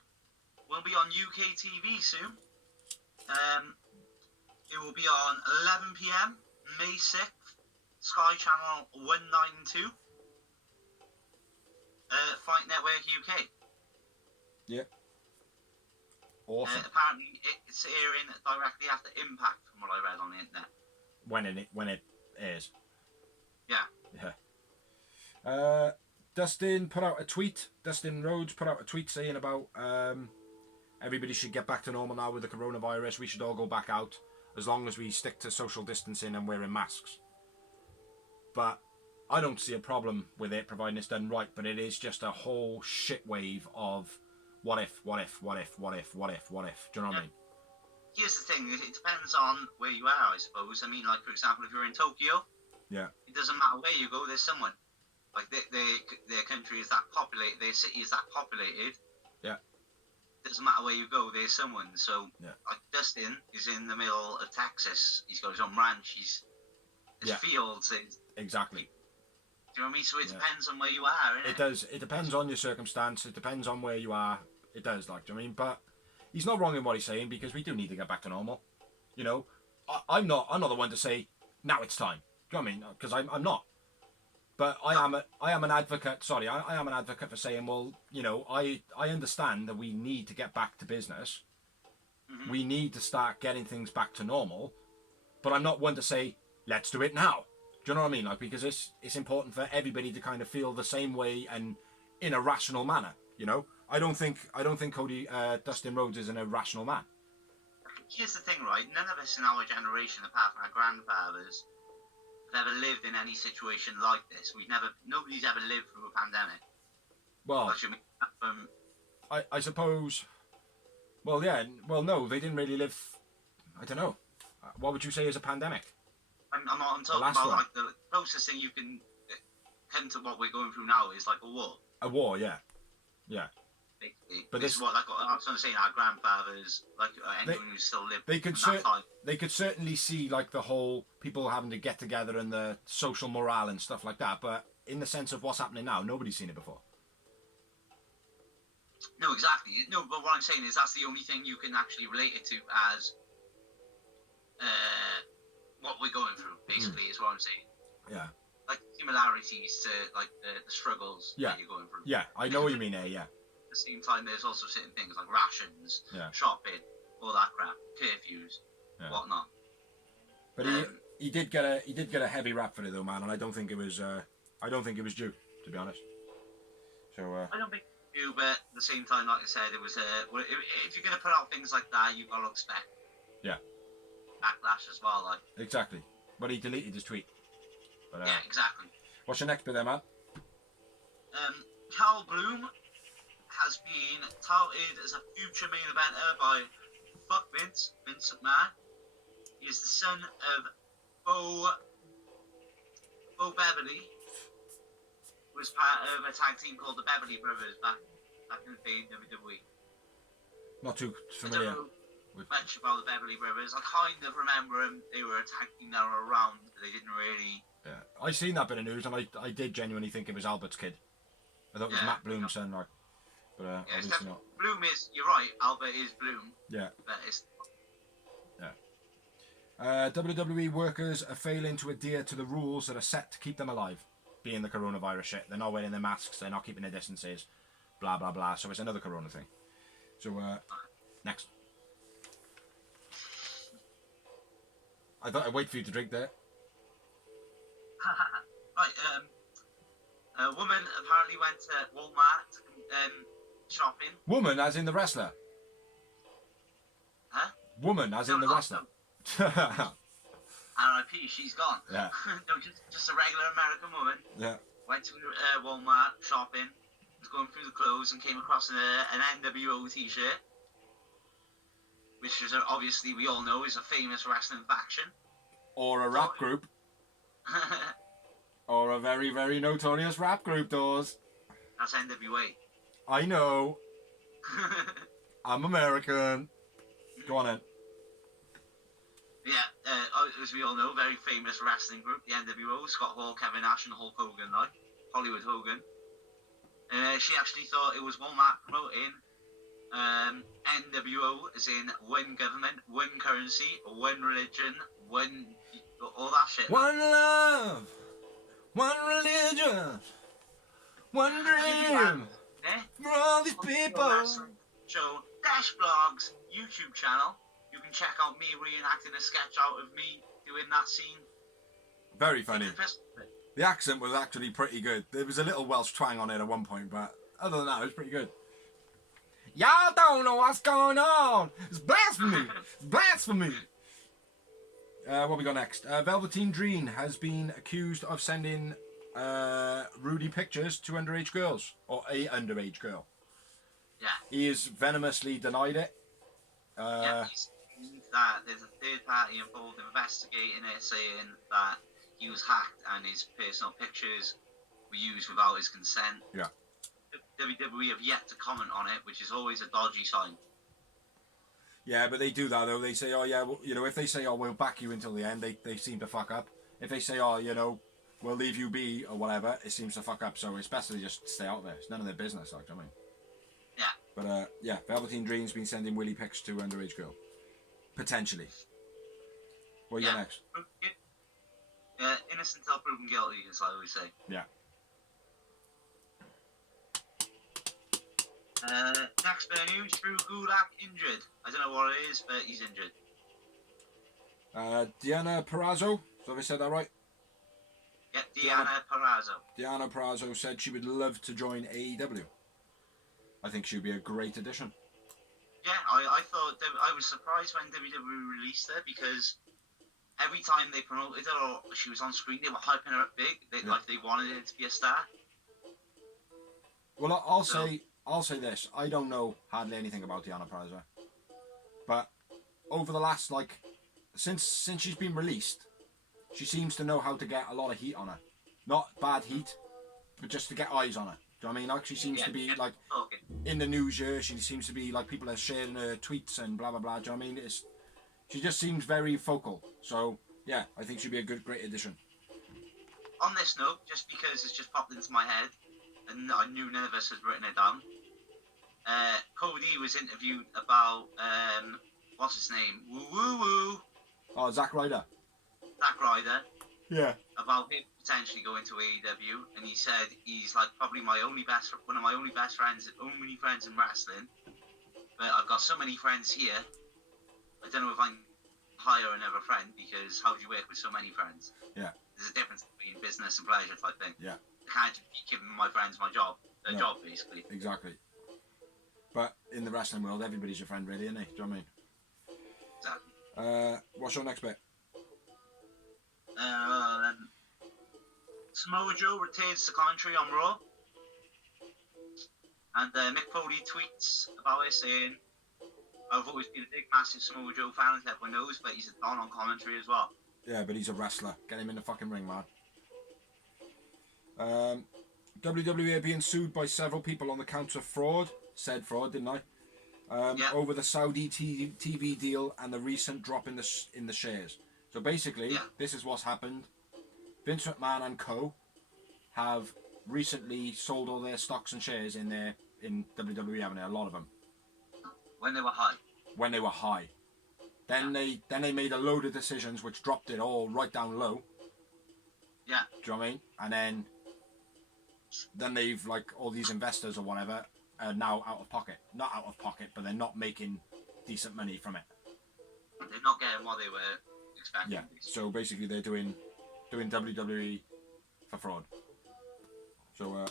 will be on UK TV soon. It will be on 11 PM, May 6th, Sky Channel 192. Fight Network UK. Yeah. Awesome. Apparently, it's airing directly after Impact, from what I read on the internet. When it airs. Yeah. Yeah. Dustin Rhodes put out a tweet saying about everybody should get back to normal now with the coronavirus. We should all go back out as long as we stick to social distancing and wearing masks. But I don't see a problem with it, providing it's done right. But it is just a whole shit wave of what if. Do you know what I mean? Here's the thing. It depends on where you are, I suppose. I mean, like, for example, if you're in Tokyo, it doesn't matter where you go, there's someone. Like, their country is that populated, their city is that populated. Yeah. Doesn't matter where you go, there's someone. So, like, Dustin is in the middle of Texas. He's got his own ranch. There's fields. Exactly. Do you know what I mean? So it depends on where you are, innit? It does. It depends on your circumstance. It depends on where you are. It does, like, do you know what I mean? But he's not wrong in what he's saying, because we do need to get back to normal. I'm not the one to say, now it's time. Do you know what I mean? Because I'm not. But I am an advocate. Sorry, I am an advocate for saying, well, I understand that we need to get back to business. Mm-hmm. We need to start getting things back to normal. But I'm not one to say, let's do it now. Do you know what I mean? Like, because it's important for everybody to kind of feel the same way and in a rational manner. I don't think Dustin Rhodes is an irrational man. Here's the thing, right? None of us in our generation, apart from our grandfathers, have ever lived in any situation like this. Nobody's ever lived through a pandemic. Well, I suppose. Well, yeah. Well, no, they didn't really live. I don't know. What would you say is a pandemic? I'm talking about one. Like the closest thing you can come to what we're going through now is like a war. A war, yeah. Basically. But this is what, like, I was trying to say, our grandfathers, like anyone who still lived. They could certainly see, like, the whole people having to get together and the social morale and stuff like that. But in the sense of what's happening now, nobody's seen it before. No, exactly. No, but what I'm saying is that's the only thing you can actually relate it to as what we're going through, basically, is what I'm saying. Yeah. Like, similarities to, like, the struggles that you're going through. Yeah, I know what you mean there, yeah. At the same time, there's also certain things like rations, shopping, all that crap, curfews, whatnot. But he did get a heavy rap for it, though, man, and I don't think it was due, to be honest. So I don't think do, but at the same time, like I said, it was if you're gonna put out things like that, you've got to expect backlash as well. Like Exactly. But he deleted his tweet. But, yeah, exactly. What's your next bit there, man? Cal Bloom has been touted as a future main eventer by Vince McMahon. He is the son of Bo Beverly, who was part of a tag team called the Beverly Brothers back in the day in WWE. Not too I familiar. don't know much about the Beverly Brothers. I kind of remember them. They were a tag team that were around, but they didn't really. Yeah, I seen that bit of news, and I did genuinely think it was Albert's kid. I thought it was Matt Bloom's son, like, but obviously not. Bloom is. You're right. Albert is Bloom. Yeah. But it's. WWE workers are failing to adhere to the rules that are set to keep them alive, being the coronavirus shit. They're not wearing their masks. They're not keeping their distances. Blah blah blah. So it's another corona thing. So next. I thought I'd wait for you to drink there. Right, a woman apparently went to Walmart shopping. Woman, as in the wrestler. Huh? Woman, as in the wrestler. R.I.P. She's gone. Yeah. No, just a regular American woman. Yeah. Went to Walmart shopping. Was going through the clothes and came across an NWO T-shirt, which is obviously we all know is a famous wrestling faction. Or a rap group. Or a very, very notorious rap group, those. That's NWA. I know. I'm American. Go on in. Yeah, as we all know, very famous wrestling group, the NWO, Scott Hall, Kevin Nash and Hulk Hogan, like, Hollywood Hogan. She actually thought it was Walmart promoting NWO as in one government, one currency, one religion, one... all that shit. One love, one religion, one dream for all these people. So, Dash Blogs YouTube channel. You can check out me reenacting a sketch out of me doing that scene. Very funny. The accent was actually pretty good. There was a little Welsh twang on it at one point, but other than that, it was pretty good. Y'all don't know what's going on. It's blasphemy. It's blasphemy. What we got next? Velveteen Dream has been accused of sending Rudy pictures to underage girls, or a underage girl. Yeah. He has venomously denied it. Yeah, that there's a third party involved investigating it, saying that he was hacked and his personal pictures were used without his consent. Yeah. WWE have yet to comment on it, which is always a dodgy sign. Yeah, but they do that though. They say, oh yeah, well, you know, if they say, oh, we'll back you until the end, they seem to fuck up. If they say, oh, you know, we'll leave you be or whatever, it seems to fuck up. So it's best to just stay out there. It's none of their business, like, I mean. Yeah. But yeah, Velveteen Dream's been sending willy pics to underage girl. Potentially. What you got next? Innocent until proven guilty, as I always say. Yeah. Next bit of news, Drew Gulak injured. I don't know what it is, but he's injured. Diana Perrazzo, so have I said that right? Yeah, Diana Perrazzo. Diana Perrazzo said she would love to join AEW. I think she'd be a great addition. Yeah, I thought, I was surprised when WWE released her because every time they promoted her or she was on screen, they were hyping her up big, like they wanted her to be a star. Well, I'll say this. I don't know hardly anything about Diana Perrazzo, but over the last, like, since she's been released, she seems to know how to get a lot of heat on her. Not bad heat, but just to get eyes on her. Do you know what I mean? Like, she seems to be, like, in the news here. She seems to be, like, people are sharing her tweets and blah, blah, blah. Do you know what I mean? She just seems very focal. So, yeah, I think she'd be a great addition. On this note, just because it's just popped into my head, and I knew none of us had written it down, Cody was interviewed about, what's his name? Woo. Oh, Zack Ryder. Zack Ryder. Yeah. About him potentially going to AEW, and he said he's like probably one of my only friends in wrestling. But I've got so many friends here. I don't know if I can hire another friend because how do you work with so many friends? Yeah. There's a difference between business and pleasure type thing. Yeah. I can't just keep giving my friends my job. a No. job, basically. Exactly. But in the wrestling world, everybody's your friend, really, isn't he? Do you know what I mean? Exactly. What's your next bit? Then Samoa Joe returns to commentary on Raw. And Mick Foley tweets about it saying, I've always been a big, massive Samoa Joe fan, as everyone knows, but he's a don on commentary as well. Yeah, but he's a wrestler. Get him in the fucking ring, man. WWE are being sued by several people on the count of fraud. Said fraud, didn't I? Over the Saudi TV deal and the recent drop in the shares. So basically, this is what's happened. Vince McMahon and co. have recently sold all their stocks and shares in WWE, haven't they? A lot of them. When they were high. Then they made a load of decisions which dropped it all right down low. Yeah. Do you know what I mean? And then they've, like, all these investors or whatever are now out of pocket. Not out of pocket, but they're not making decent money from it. They're not getting what they were expecting. Yeah. So basically they're doing WWE for fraud. So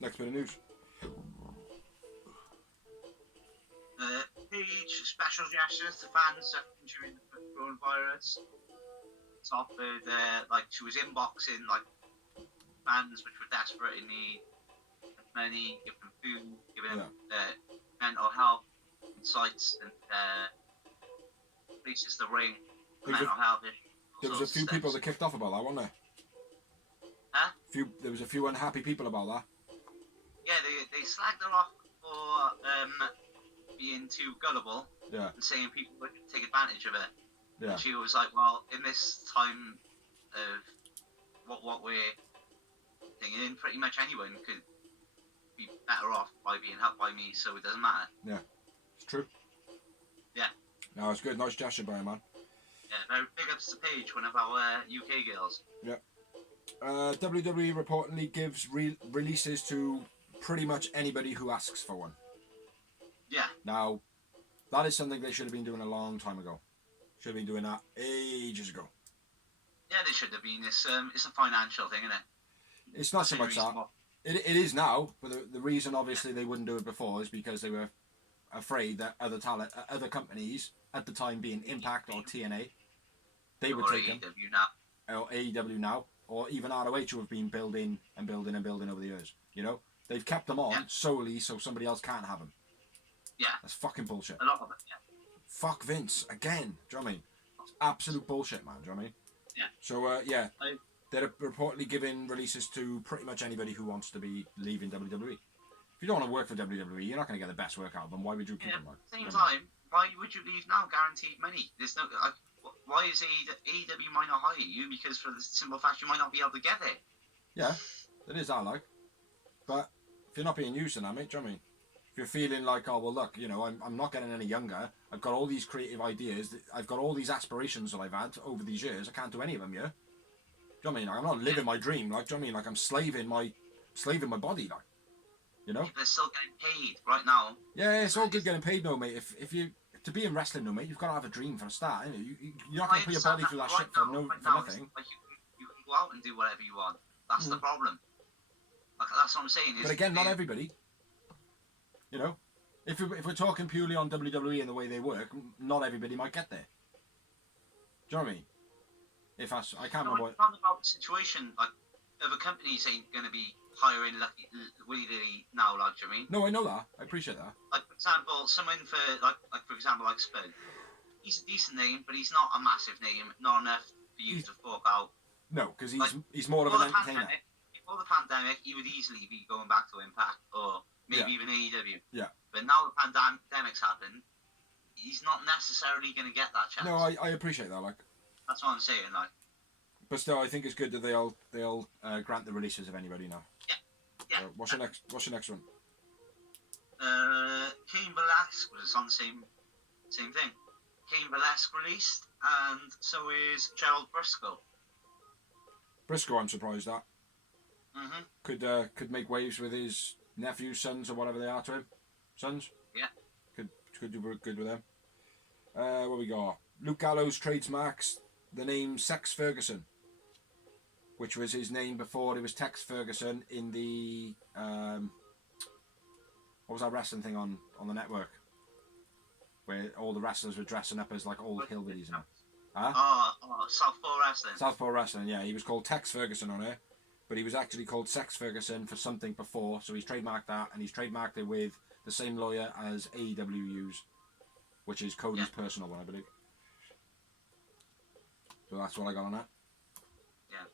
next bit of news. Page special gestures to fans during the coronavirus. It's offered, she was inboxing, fans which were desperate in need of money, giving them food, giving them mental health insights and places to ring, mental health issues. There was a few people that kicked off about that, wasn't there? Huh? There was a few unhappy people about that. Yeah, they slagged her off for being too gullible and saying people would take advantage of it. Yeah. And she was like, well, in this time of what we're thinking, pretty much anyone could be better off by being helped by me, so it doesn't matter. Yeah, it's true. Yeah. No, it's good. Nice gesture by him, man. Yeah, very big ups to Paige, one of our UK girls. Yeah. WWE reportedly gives releases to pretty much anybody who asks for one. Yeah. Now, that is something they should have been doing a long time ago. Should have been doing that ages ago. Yeah, they should have been. It's a financial thing, isn't it? It's not so much that. It is now, but the reason obviously they wouldn't do it before is because they were afraid that other companies at the time, being Impact or TNA, they would take them. Or AEW now, or even ROH, who have been building and building and building over the years. You know, they've kept them on solely so somebody else can't have them. Yeah. That's fucking bullshit. A lot of it, yeah. Fuck Vince again. Do you know what I mean? It's absolute bullshit, man. Do you know what I mean? Yeah. So they're reportedly giving releases to pretty much anybody who wants to be leaving WWE. If you don't want to work for WWE, you're not going to get the best work out of them. Why would you keep them? At the same time, why would you leave now? Guaranteed money. There's no. Why is AEW might not hire you? Because for the simple fact you might not be able to get there. Yeah, it is that like. But if you're not being used in that, mate, do you know what I mean? If you're feeling like, oh well, look, you know, I'm not getting any younger. I've got all these creative ideas. I've got all these aspirations that I've had over these years. I can't do any of them, yeah. Do you know what I mean? Like, I'm not living my dream. Like, do you know what I mean? Like, I'm slaving my body, like. You know? They're still getting paid right now. Yeah, it's all good getting paid, no, mate. If you to be in wrestling, no, mate, you've got to have a dream for a start. You're not going to put your body through that shit for nothing. Like you can go out and do whatever you want. That's the problem. Like, that's what I'm saying. But again, not everybody. You know, if we're talking purely on WWE and the way they work, not everybody might get there. Do you know what I mean? I can't remember. It's not about the situation. Like, other companies ain't going to be hiring willy-nilly now, like, do you mean? No, I know that. I appreciate that. Like, for example, someone for example, Spud. He's a decent name, but he's not a massive name. Not enough for you to fork out. No, because he's more of an entertainer. Before the pandemic, he would easily be going back to Impact or maybe even AEW. Yeah. But now the pandemic's happened, he's not necessarily going to get that chance. No, I appreciate that. Like. That's what I'm saying, like. But still, I think it's good that they'll grant the releases of anybody now. Yeah. What's your next one? Cain Velasquez was on the same thing. Cain Velasquez released, and so is Gerald Briscoe. Briscoe, I'm surprised at. Mhm. Could make waves with his nephews, sons, or whatever they are to him. Sons. Yeah. Could do good with them. What we got? Luke Gallows trademarks the name Sex Ferguson, which was his name before it was Tex Ferguson in the What was that wrestling thing on the network? Where all the wrestlers were dressing up as like old hillbillies and that. Huh? Southpaw Wrestling. Southpaw Wrestling, yeah. He was called Tex Ferguson on it, but he was actually called Sex Ferguson for something before, so he's trademarked that, and he's trademarked it with the same lawyer as AEW use, which is Cody's personal one, I believe. So that's what I got on that. Yeah.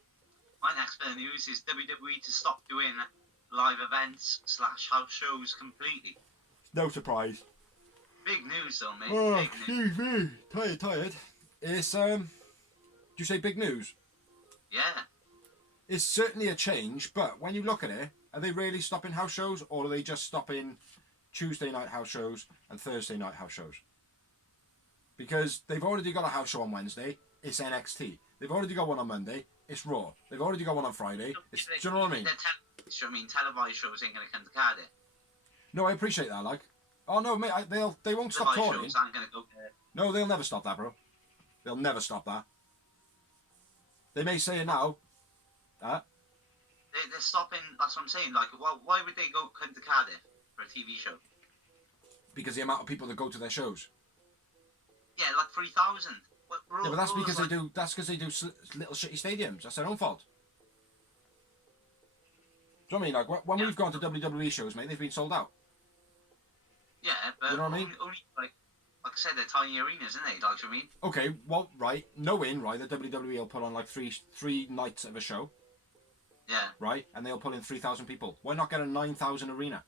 My next bit of news is WWE to stop doing live events / house shows completely. No surprise. Big news though, mate. Oh, Big news. excuse me. Tired. It's, did you say big news? Yeah. It's certainly a change, but when you look at it, are they really stopping house shows, or are they just stopping Tuesday night house shows and Thursday night house shows? Because they've already got a house show on Wednesday, it's NXT. They've already got one on Monday, it's Raw. They've already got one on Friday, it's, do you know what I mean? Televised shows ain't going to come to Cardiff. No, I appreciate that, like. Oh no, mate, they won't stop touring. Shows aren't going to go there. No, they'll never stop that, bro. They'll never stop that. They may say it now. They're stopping, that's what I'm saying. Like, why would they come to Cardiff for a TV show? Because the amount of people that go to their shows. Yeah, like 3,000. Yeah, but that's because they do. That's because they do little shitty stadiums. That's their own fault. Do you know what I mean? Like when we've gone to WWE shows, mate, they've been sold out. Yeah, but you know what I mean? Only like I said, they're tiny arenas, isn't they? Like, you know what I mean? Okay, well, right, knowing right that WWE will put on like three nights of a show. Yeah. Right, and they'll put in 3,000 people. Why not get a 9,000 arena?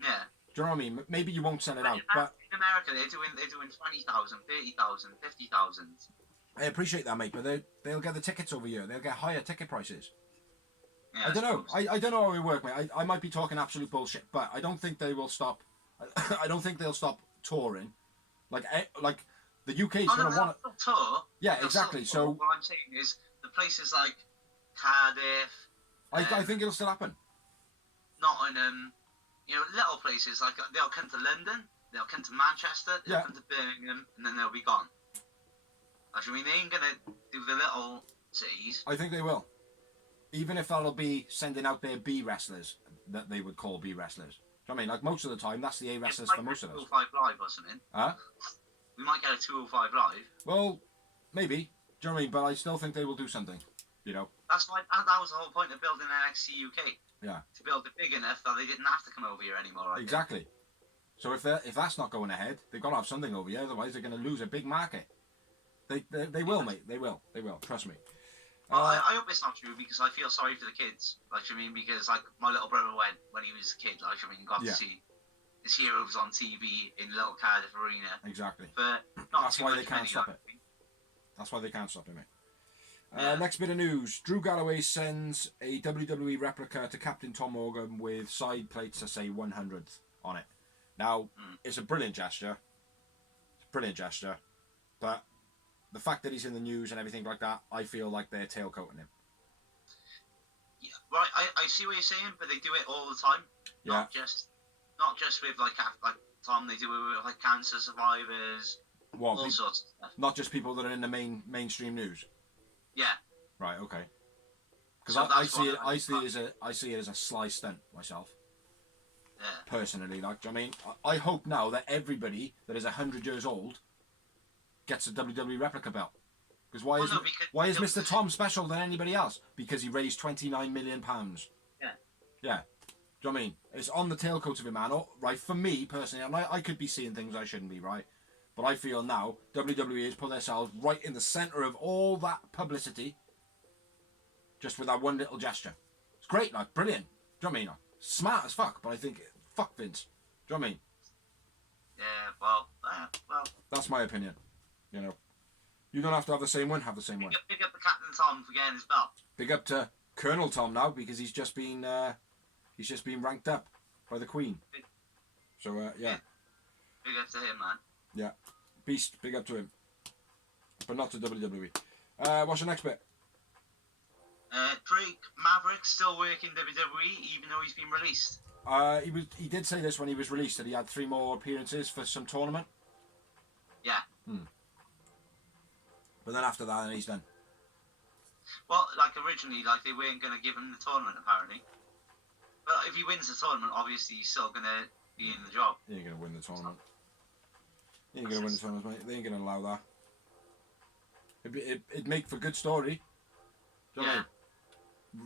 Yeah. Do you know what I mean? Maybe you won't sell it out, but in America they're doing 20,000, 30,000, 50,000. I appreciate that, mate. But they'll get the tickets over here. They'll get higher ticket prices. Yeah, I don't know. I don't know how it works, mate. I might be talking absolute bullshit, but I don't think they will stop. I don't think they'll stop touring. Like the UK is going to want to tour. Yeah, exactly. So what I'm saying is the places like Cardiff. I think it'll still happen. Nottingham, little places like they'll come to London, they'll come to Manchester, they'll come to Birmingham, and then they'll be gone. I mean, they ain't gonna do the little cities. I think they will. Even if that'll be sending out their B wrestlers that they would call B wrestlers. Do you know what I mean? Like most of the time, that's the A wrestlers for most of us. 205 Live or something. Huh? We might get a 205 Live. Well, maybe. Do you know what I mean? But I still think they will do something. That's why that was the whole point of building NXT UK. Yeah. To build it big enough that they didn't have to come over here anymore. Exactly. So if that's not going ahead, they've got to have something over here. Otherwise, they're going to lose a big market. They will, mate. They will. Trust me. Well, I hope it's not true because I feel sorry for the kids. Like, I mean, because like my little brother went when he was a kid. Like, I mean, got to see his heroes on TV in Little Cardiff Arena. Exactly. But that's why they can't stop it. That's why they can't stop it, mate. Next bit of news. Drew Galloway sends a WWE replica to Captain Tom Morgan with side plates that say 100th on it. Now, it's a brilliant gesture. But the fact that he's in the news and everything like that, I feel like they're tailcoating him. Yeah, right. I see what you're saying, but they do it all the time. Yeah. Not just with like Tom. They do it with like cancer survivors. What? All sorts of stuff. Not just people that are in the mainstream news. Yeah. Right. Okay. Because so I see it as a sly stunt myself. Yeah. Personally, like, I mean, I hope now that everybody that is 100 years old gets a WWE replica belt. Because why is Mr. Tom special than anybody else? Because he raised £29 million. Yeah. Yeah. Do you know what I mean? It's on the tailcoat of him, man. Right, for me, personally, and I could be seeing things I shouldn't be, right? But I feel now, WWE has put themselves right in the centre of all that publicity just with that one little gesture. It's great, like, brilliant. Do you know what I mean? Like, smart as fuck, but I think, fuck Vince. Do you know what I mean? Yeah, well. That's my opinion. You don't have to have the same one, have the same one. Big up the Captain Tom for getting his belt. Big up to Colonel Tom now, because he's just been ranked up by the Queen. So, yeah. Big up to him, man. Yeah. Beast, big up to him. But not to WWE. What's your next bit? Drake Maverick still working WWE even though he's been released. He did say this when he was released, that he had 3 more appearances for some tournament. Yeah. But then after that, he's done. Well, like originally, like they weren't going to give him the tournament apparently. But if he wins the tournament, obviously he's still gonna be in the job. He ain't gonna win the tournament. He ain't gonna win the tournament, mate. They ain't gonna allow that. It'd make for good story. Do you know what I mean?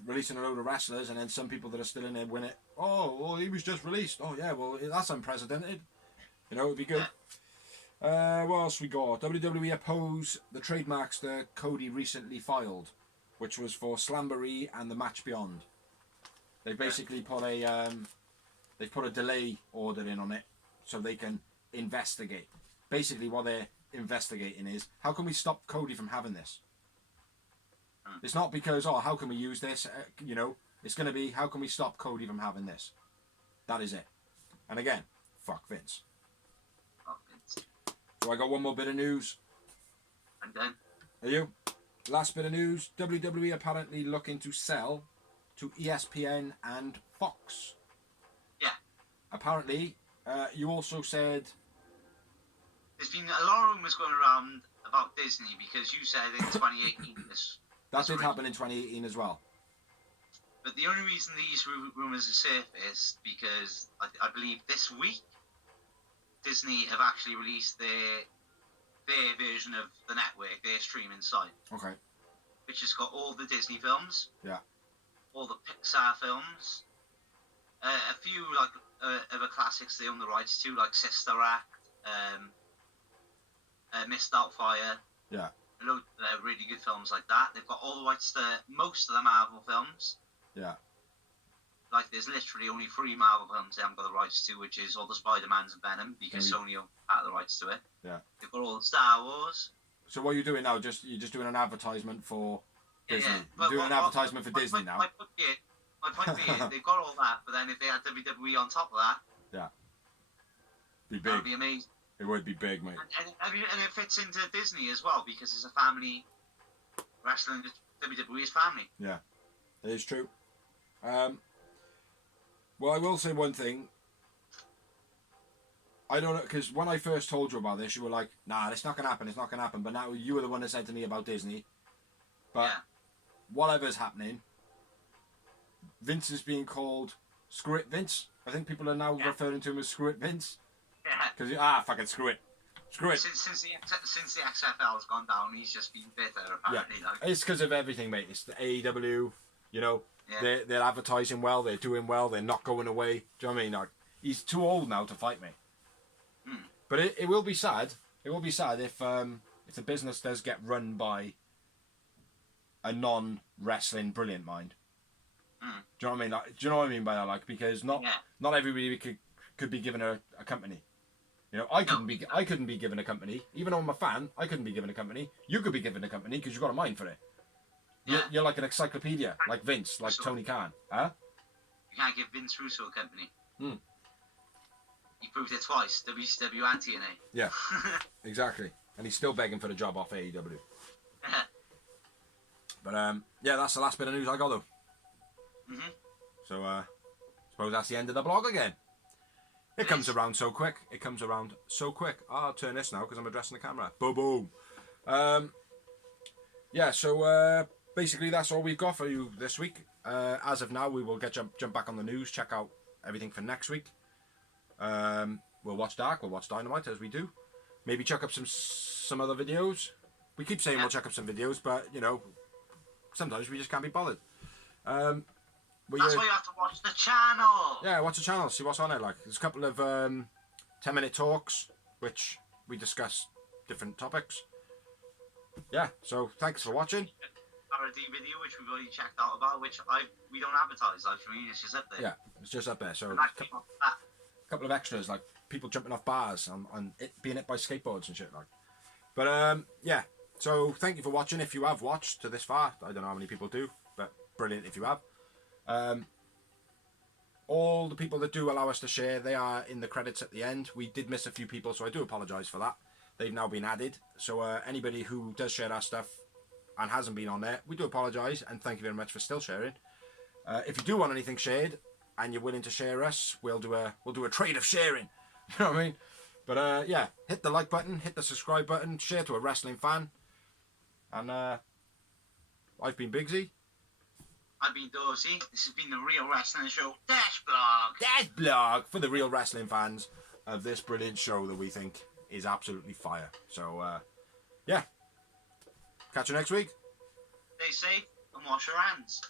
Releasing a load of wrestlers and then some people that are still in there win it. Oh, well, he was just released. Oh yeah, well that's unprecedented. You know, it'd be good. What else we got? WWE oppose the trademarks that Cody recently filed, which was for Slamboree and the Match Beyond. They basically put a they've put a delay order in on it so they can investigate. Basically, what they're investigating is how can we stop Cody from having this. It's not because how can we use this? You know, it's going to be how can we stop Cody from having this. That is it. And again, fuck Vince. So I got one more bit of news. And then? Are you? Last bit of news. WWE apparently looking to sell to ESPN and Fox. Yeah. Apparently, you also said... There's been a lot of rumours going around about Disney because you said in 2018 this... That did happen in 2018 as well. But the only reason these rumours are surfaced because I believe this week Disney have actually released their version of the network, their streaming site. Okay. Which has got all the Disney films. Yeah. All the Pixar films. A few like other classics they own the rights to, like Sister Act, Missed Outfire. Yeah. A load of really good films like that. They've got all the rights to most of the Marvel films. Yeah. Like, there's literally only 3 Marvel films they haven't got the rights to, which is all the Spider-Mans and Venom, because Sony own part of the rights to it. Yeah. They've got all the Star Wars. So what are you doing now? You're just doing an advertisement for Disney? Yeah. You're doing an advertisement for Disney now? My point being, they've got all that, but then if they had WWE on top of that... Yeah. Be big. That would be amazing. It would be big, mate. And it fits into Disney as well, because it's a family... Wrestling, WWE is family. Yeah. It is true. Well, I will say one thing. I don't know, because when I first told you about this, you were like, nah, it's not going to happen, it's not going to happen. But now you were the one that said to me about Disney. But whatever's happening, Vince is being called Screw It Vince. I think people are now referring to him as Screw It Vince. Yeah. Because, fucking screw it. Screw it. Since the XFL has gone down, he's just been bitter, apparently. Yeah. It's because of everything, mate. It's the AEW, you know. Yeah. They're advertising well, they're doing well, they're not going away. Do you know what I mean? Like, he's too old now to fight me. But it will be sad. It will be sad if the business does get run by a non-wrestling brilliant mind. Do you know what I mean? Like, do you know what I mean by that? Like, because not everybody could be given a company. You know, I couldn't be given a company. Even though I'm a fan, I couldn't be given a company. You could be given a company because you've got a mind for it. You're like an encyclopedia, like Vince, like Tony Khan. Huh? You can't give Vince Russo a company. He proved it twice, WCW and TNA. Yeah, exactly. And he's still begging for the job off AEW. But, that's the last bit of news I got, though. So, I suppose that's the end of the blog again. It comes around so quick. It comes around so quick. I'll turn this now because I'm addressing the camera. Boom, boom. So basically that's all we've got for you this week. As of now, we will jump back on the news, check out everything for next week. We'll watch Dark, we'll watch Dynamite as we do. Maybe check up some other videos. We keep saying we'll check up some videos, but you know, sometimes we just can't be bothered. That's why you have to watch the channel. Yeah, watch the channel, see what's on it. Like, there's a couple of 10-minute talks, which we discuss different topics. Yeah, so thanks for watching. Parody video, which we've already checked out about, which we don't advertise. Like, I mean, it's just up there. Yeah, it's just up there. So, a couple of extras, like people jumping off bars and being hit by skateboards and shit. Like, but so thank you for watching. If you have watched to this far, I don't know how many people do, but brilliant if you have. All the people that do allow us to share, they are in the credits at the end. We did miss a few people, so I do apologise for that. They've now been added. So anybody who does share our stuff and hasn't been on there, we do apologise and thank you very much for still sharing. If you do want anything shared and you're willing to share us, we'll do a trade of sharing. You know what I mean? But hit the like button, hit the subscribe button, share to a wrestling fan. And I've been Bigsy. I've been Dorsey. This has been the Real Wrestling Show Dash Blog. Dash Blog for the real wrestling fans of this brilliant show that we think is absolutely fire. So, yeah. Catch you next week. Stay safe and wash your hands.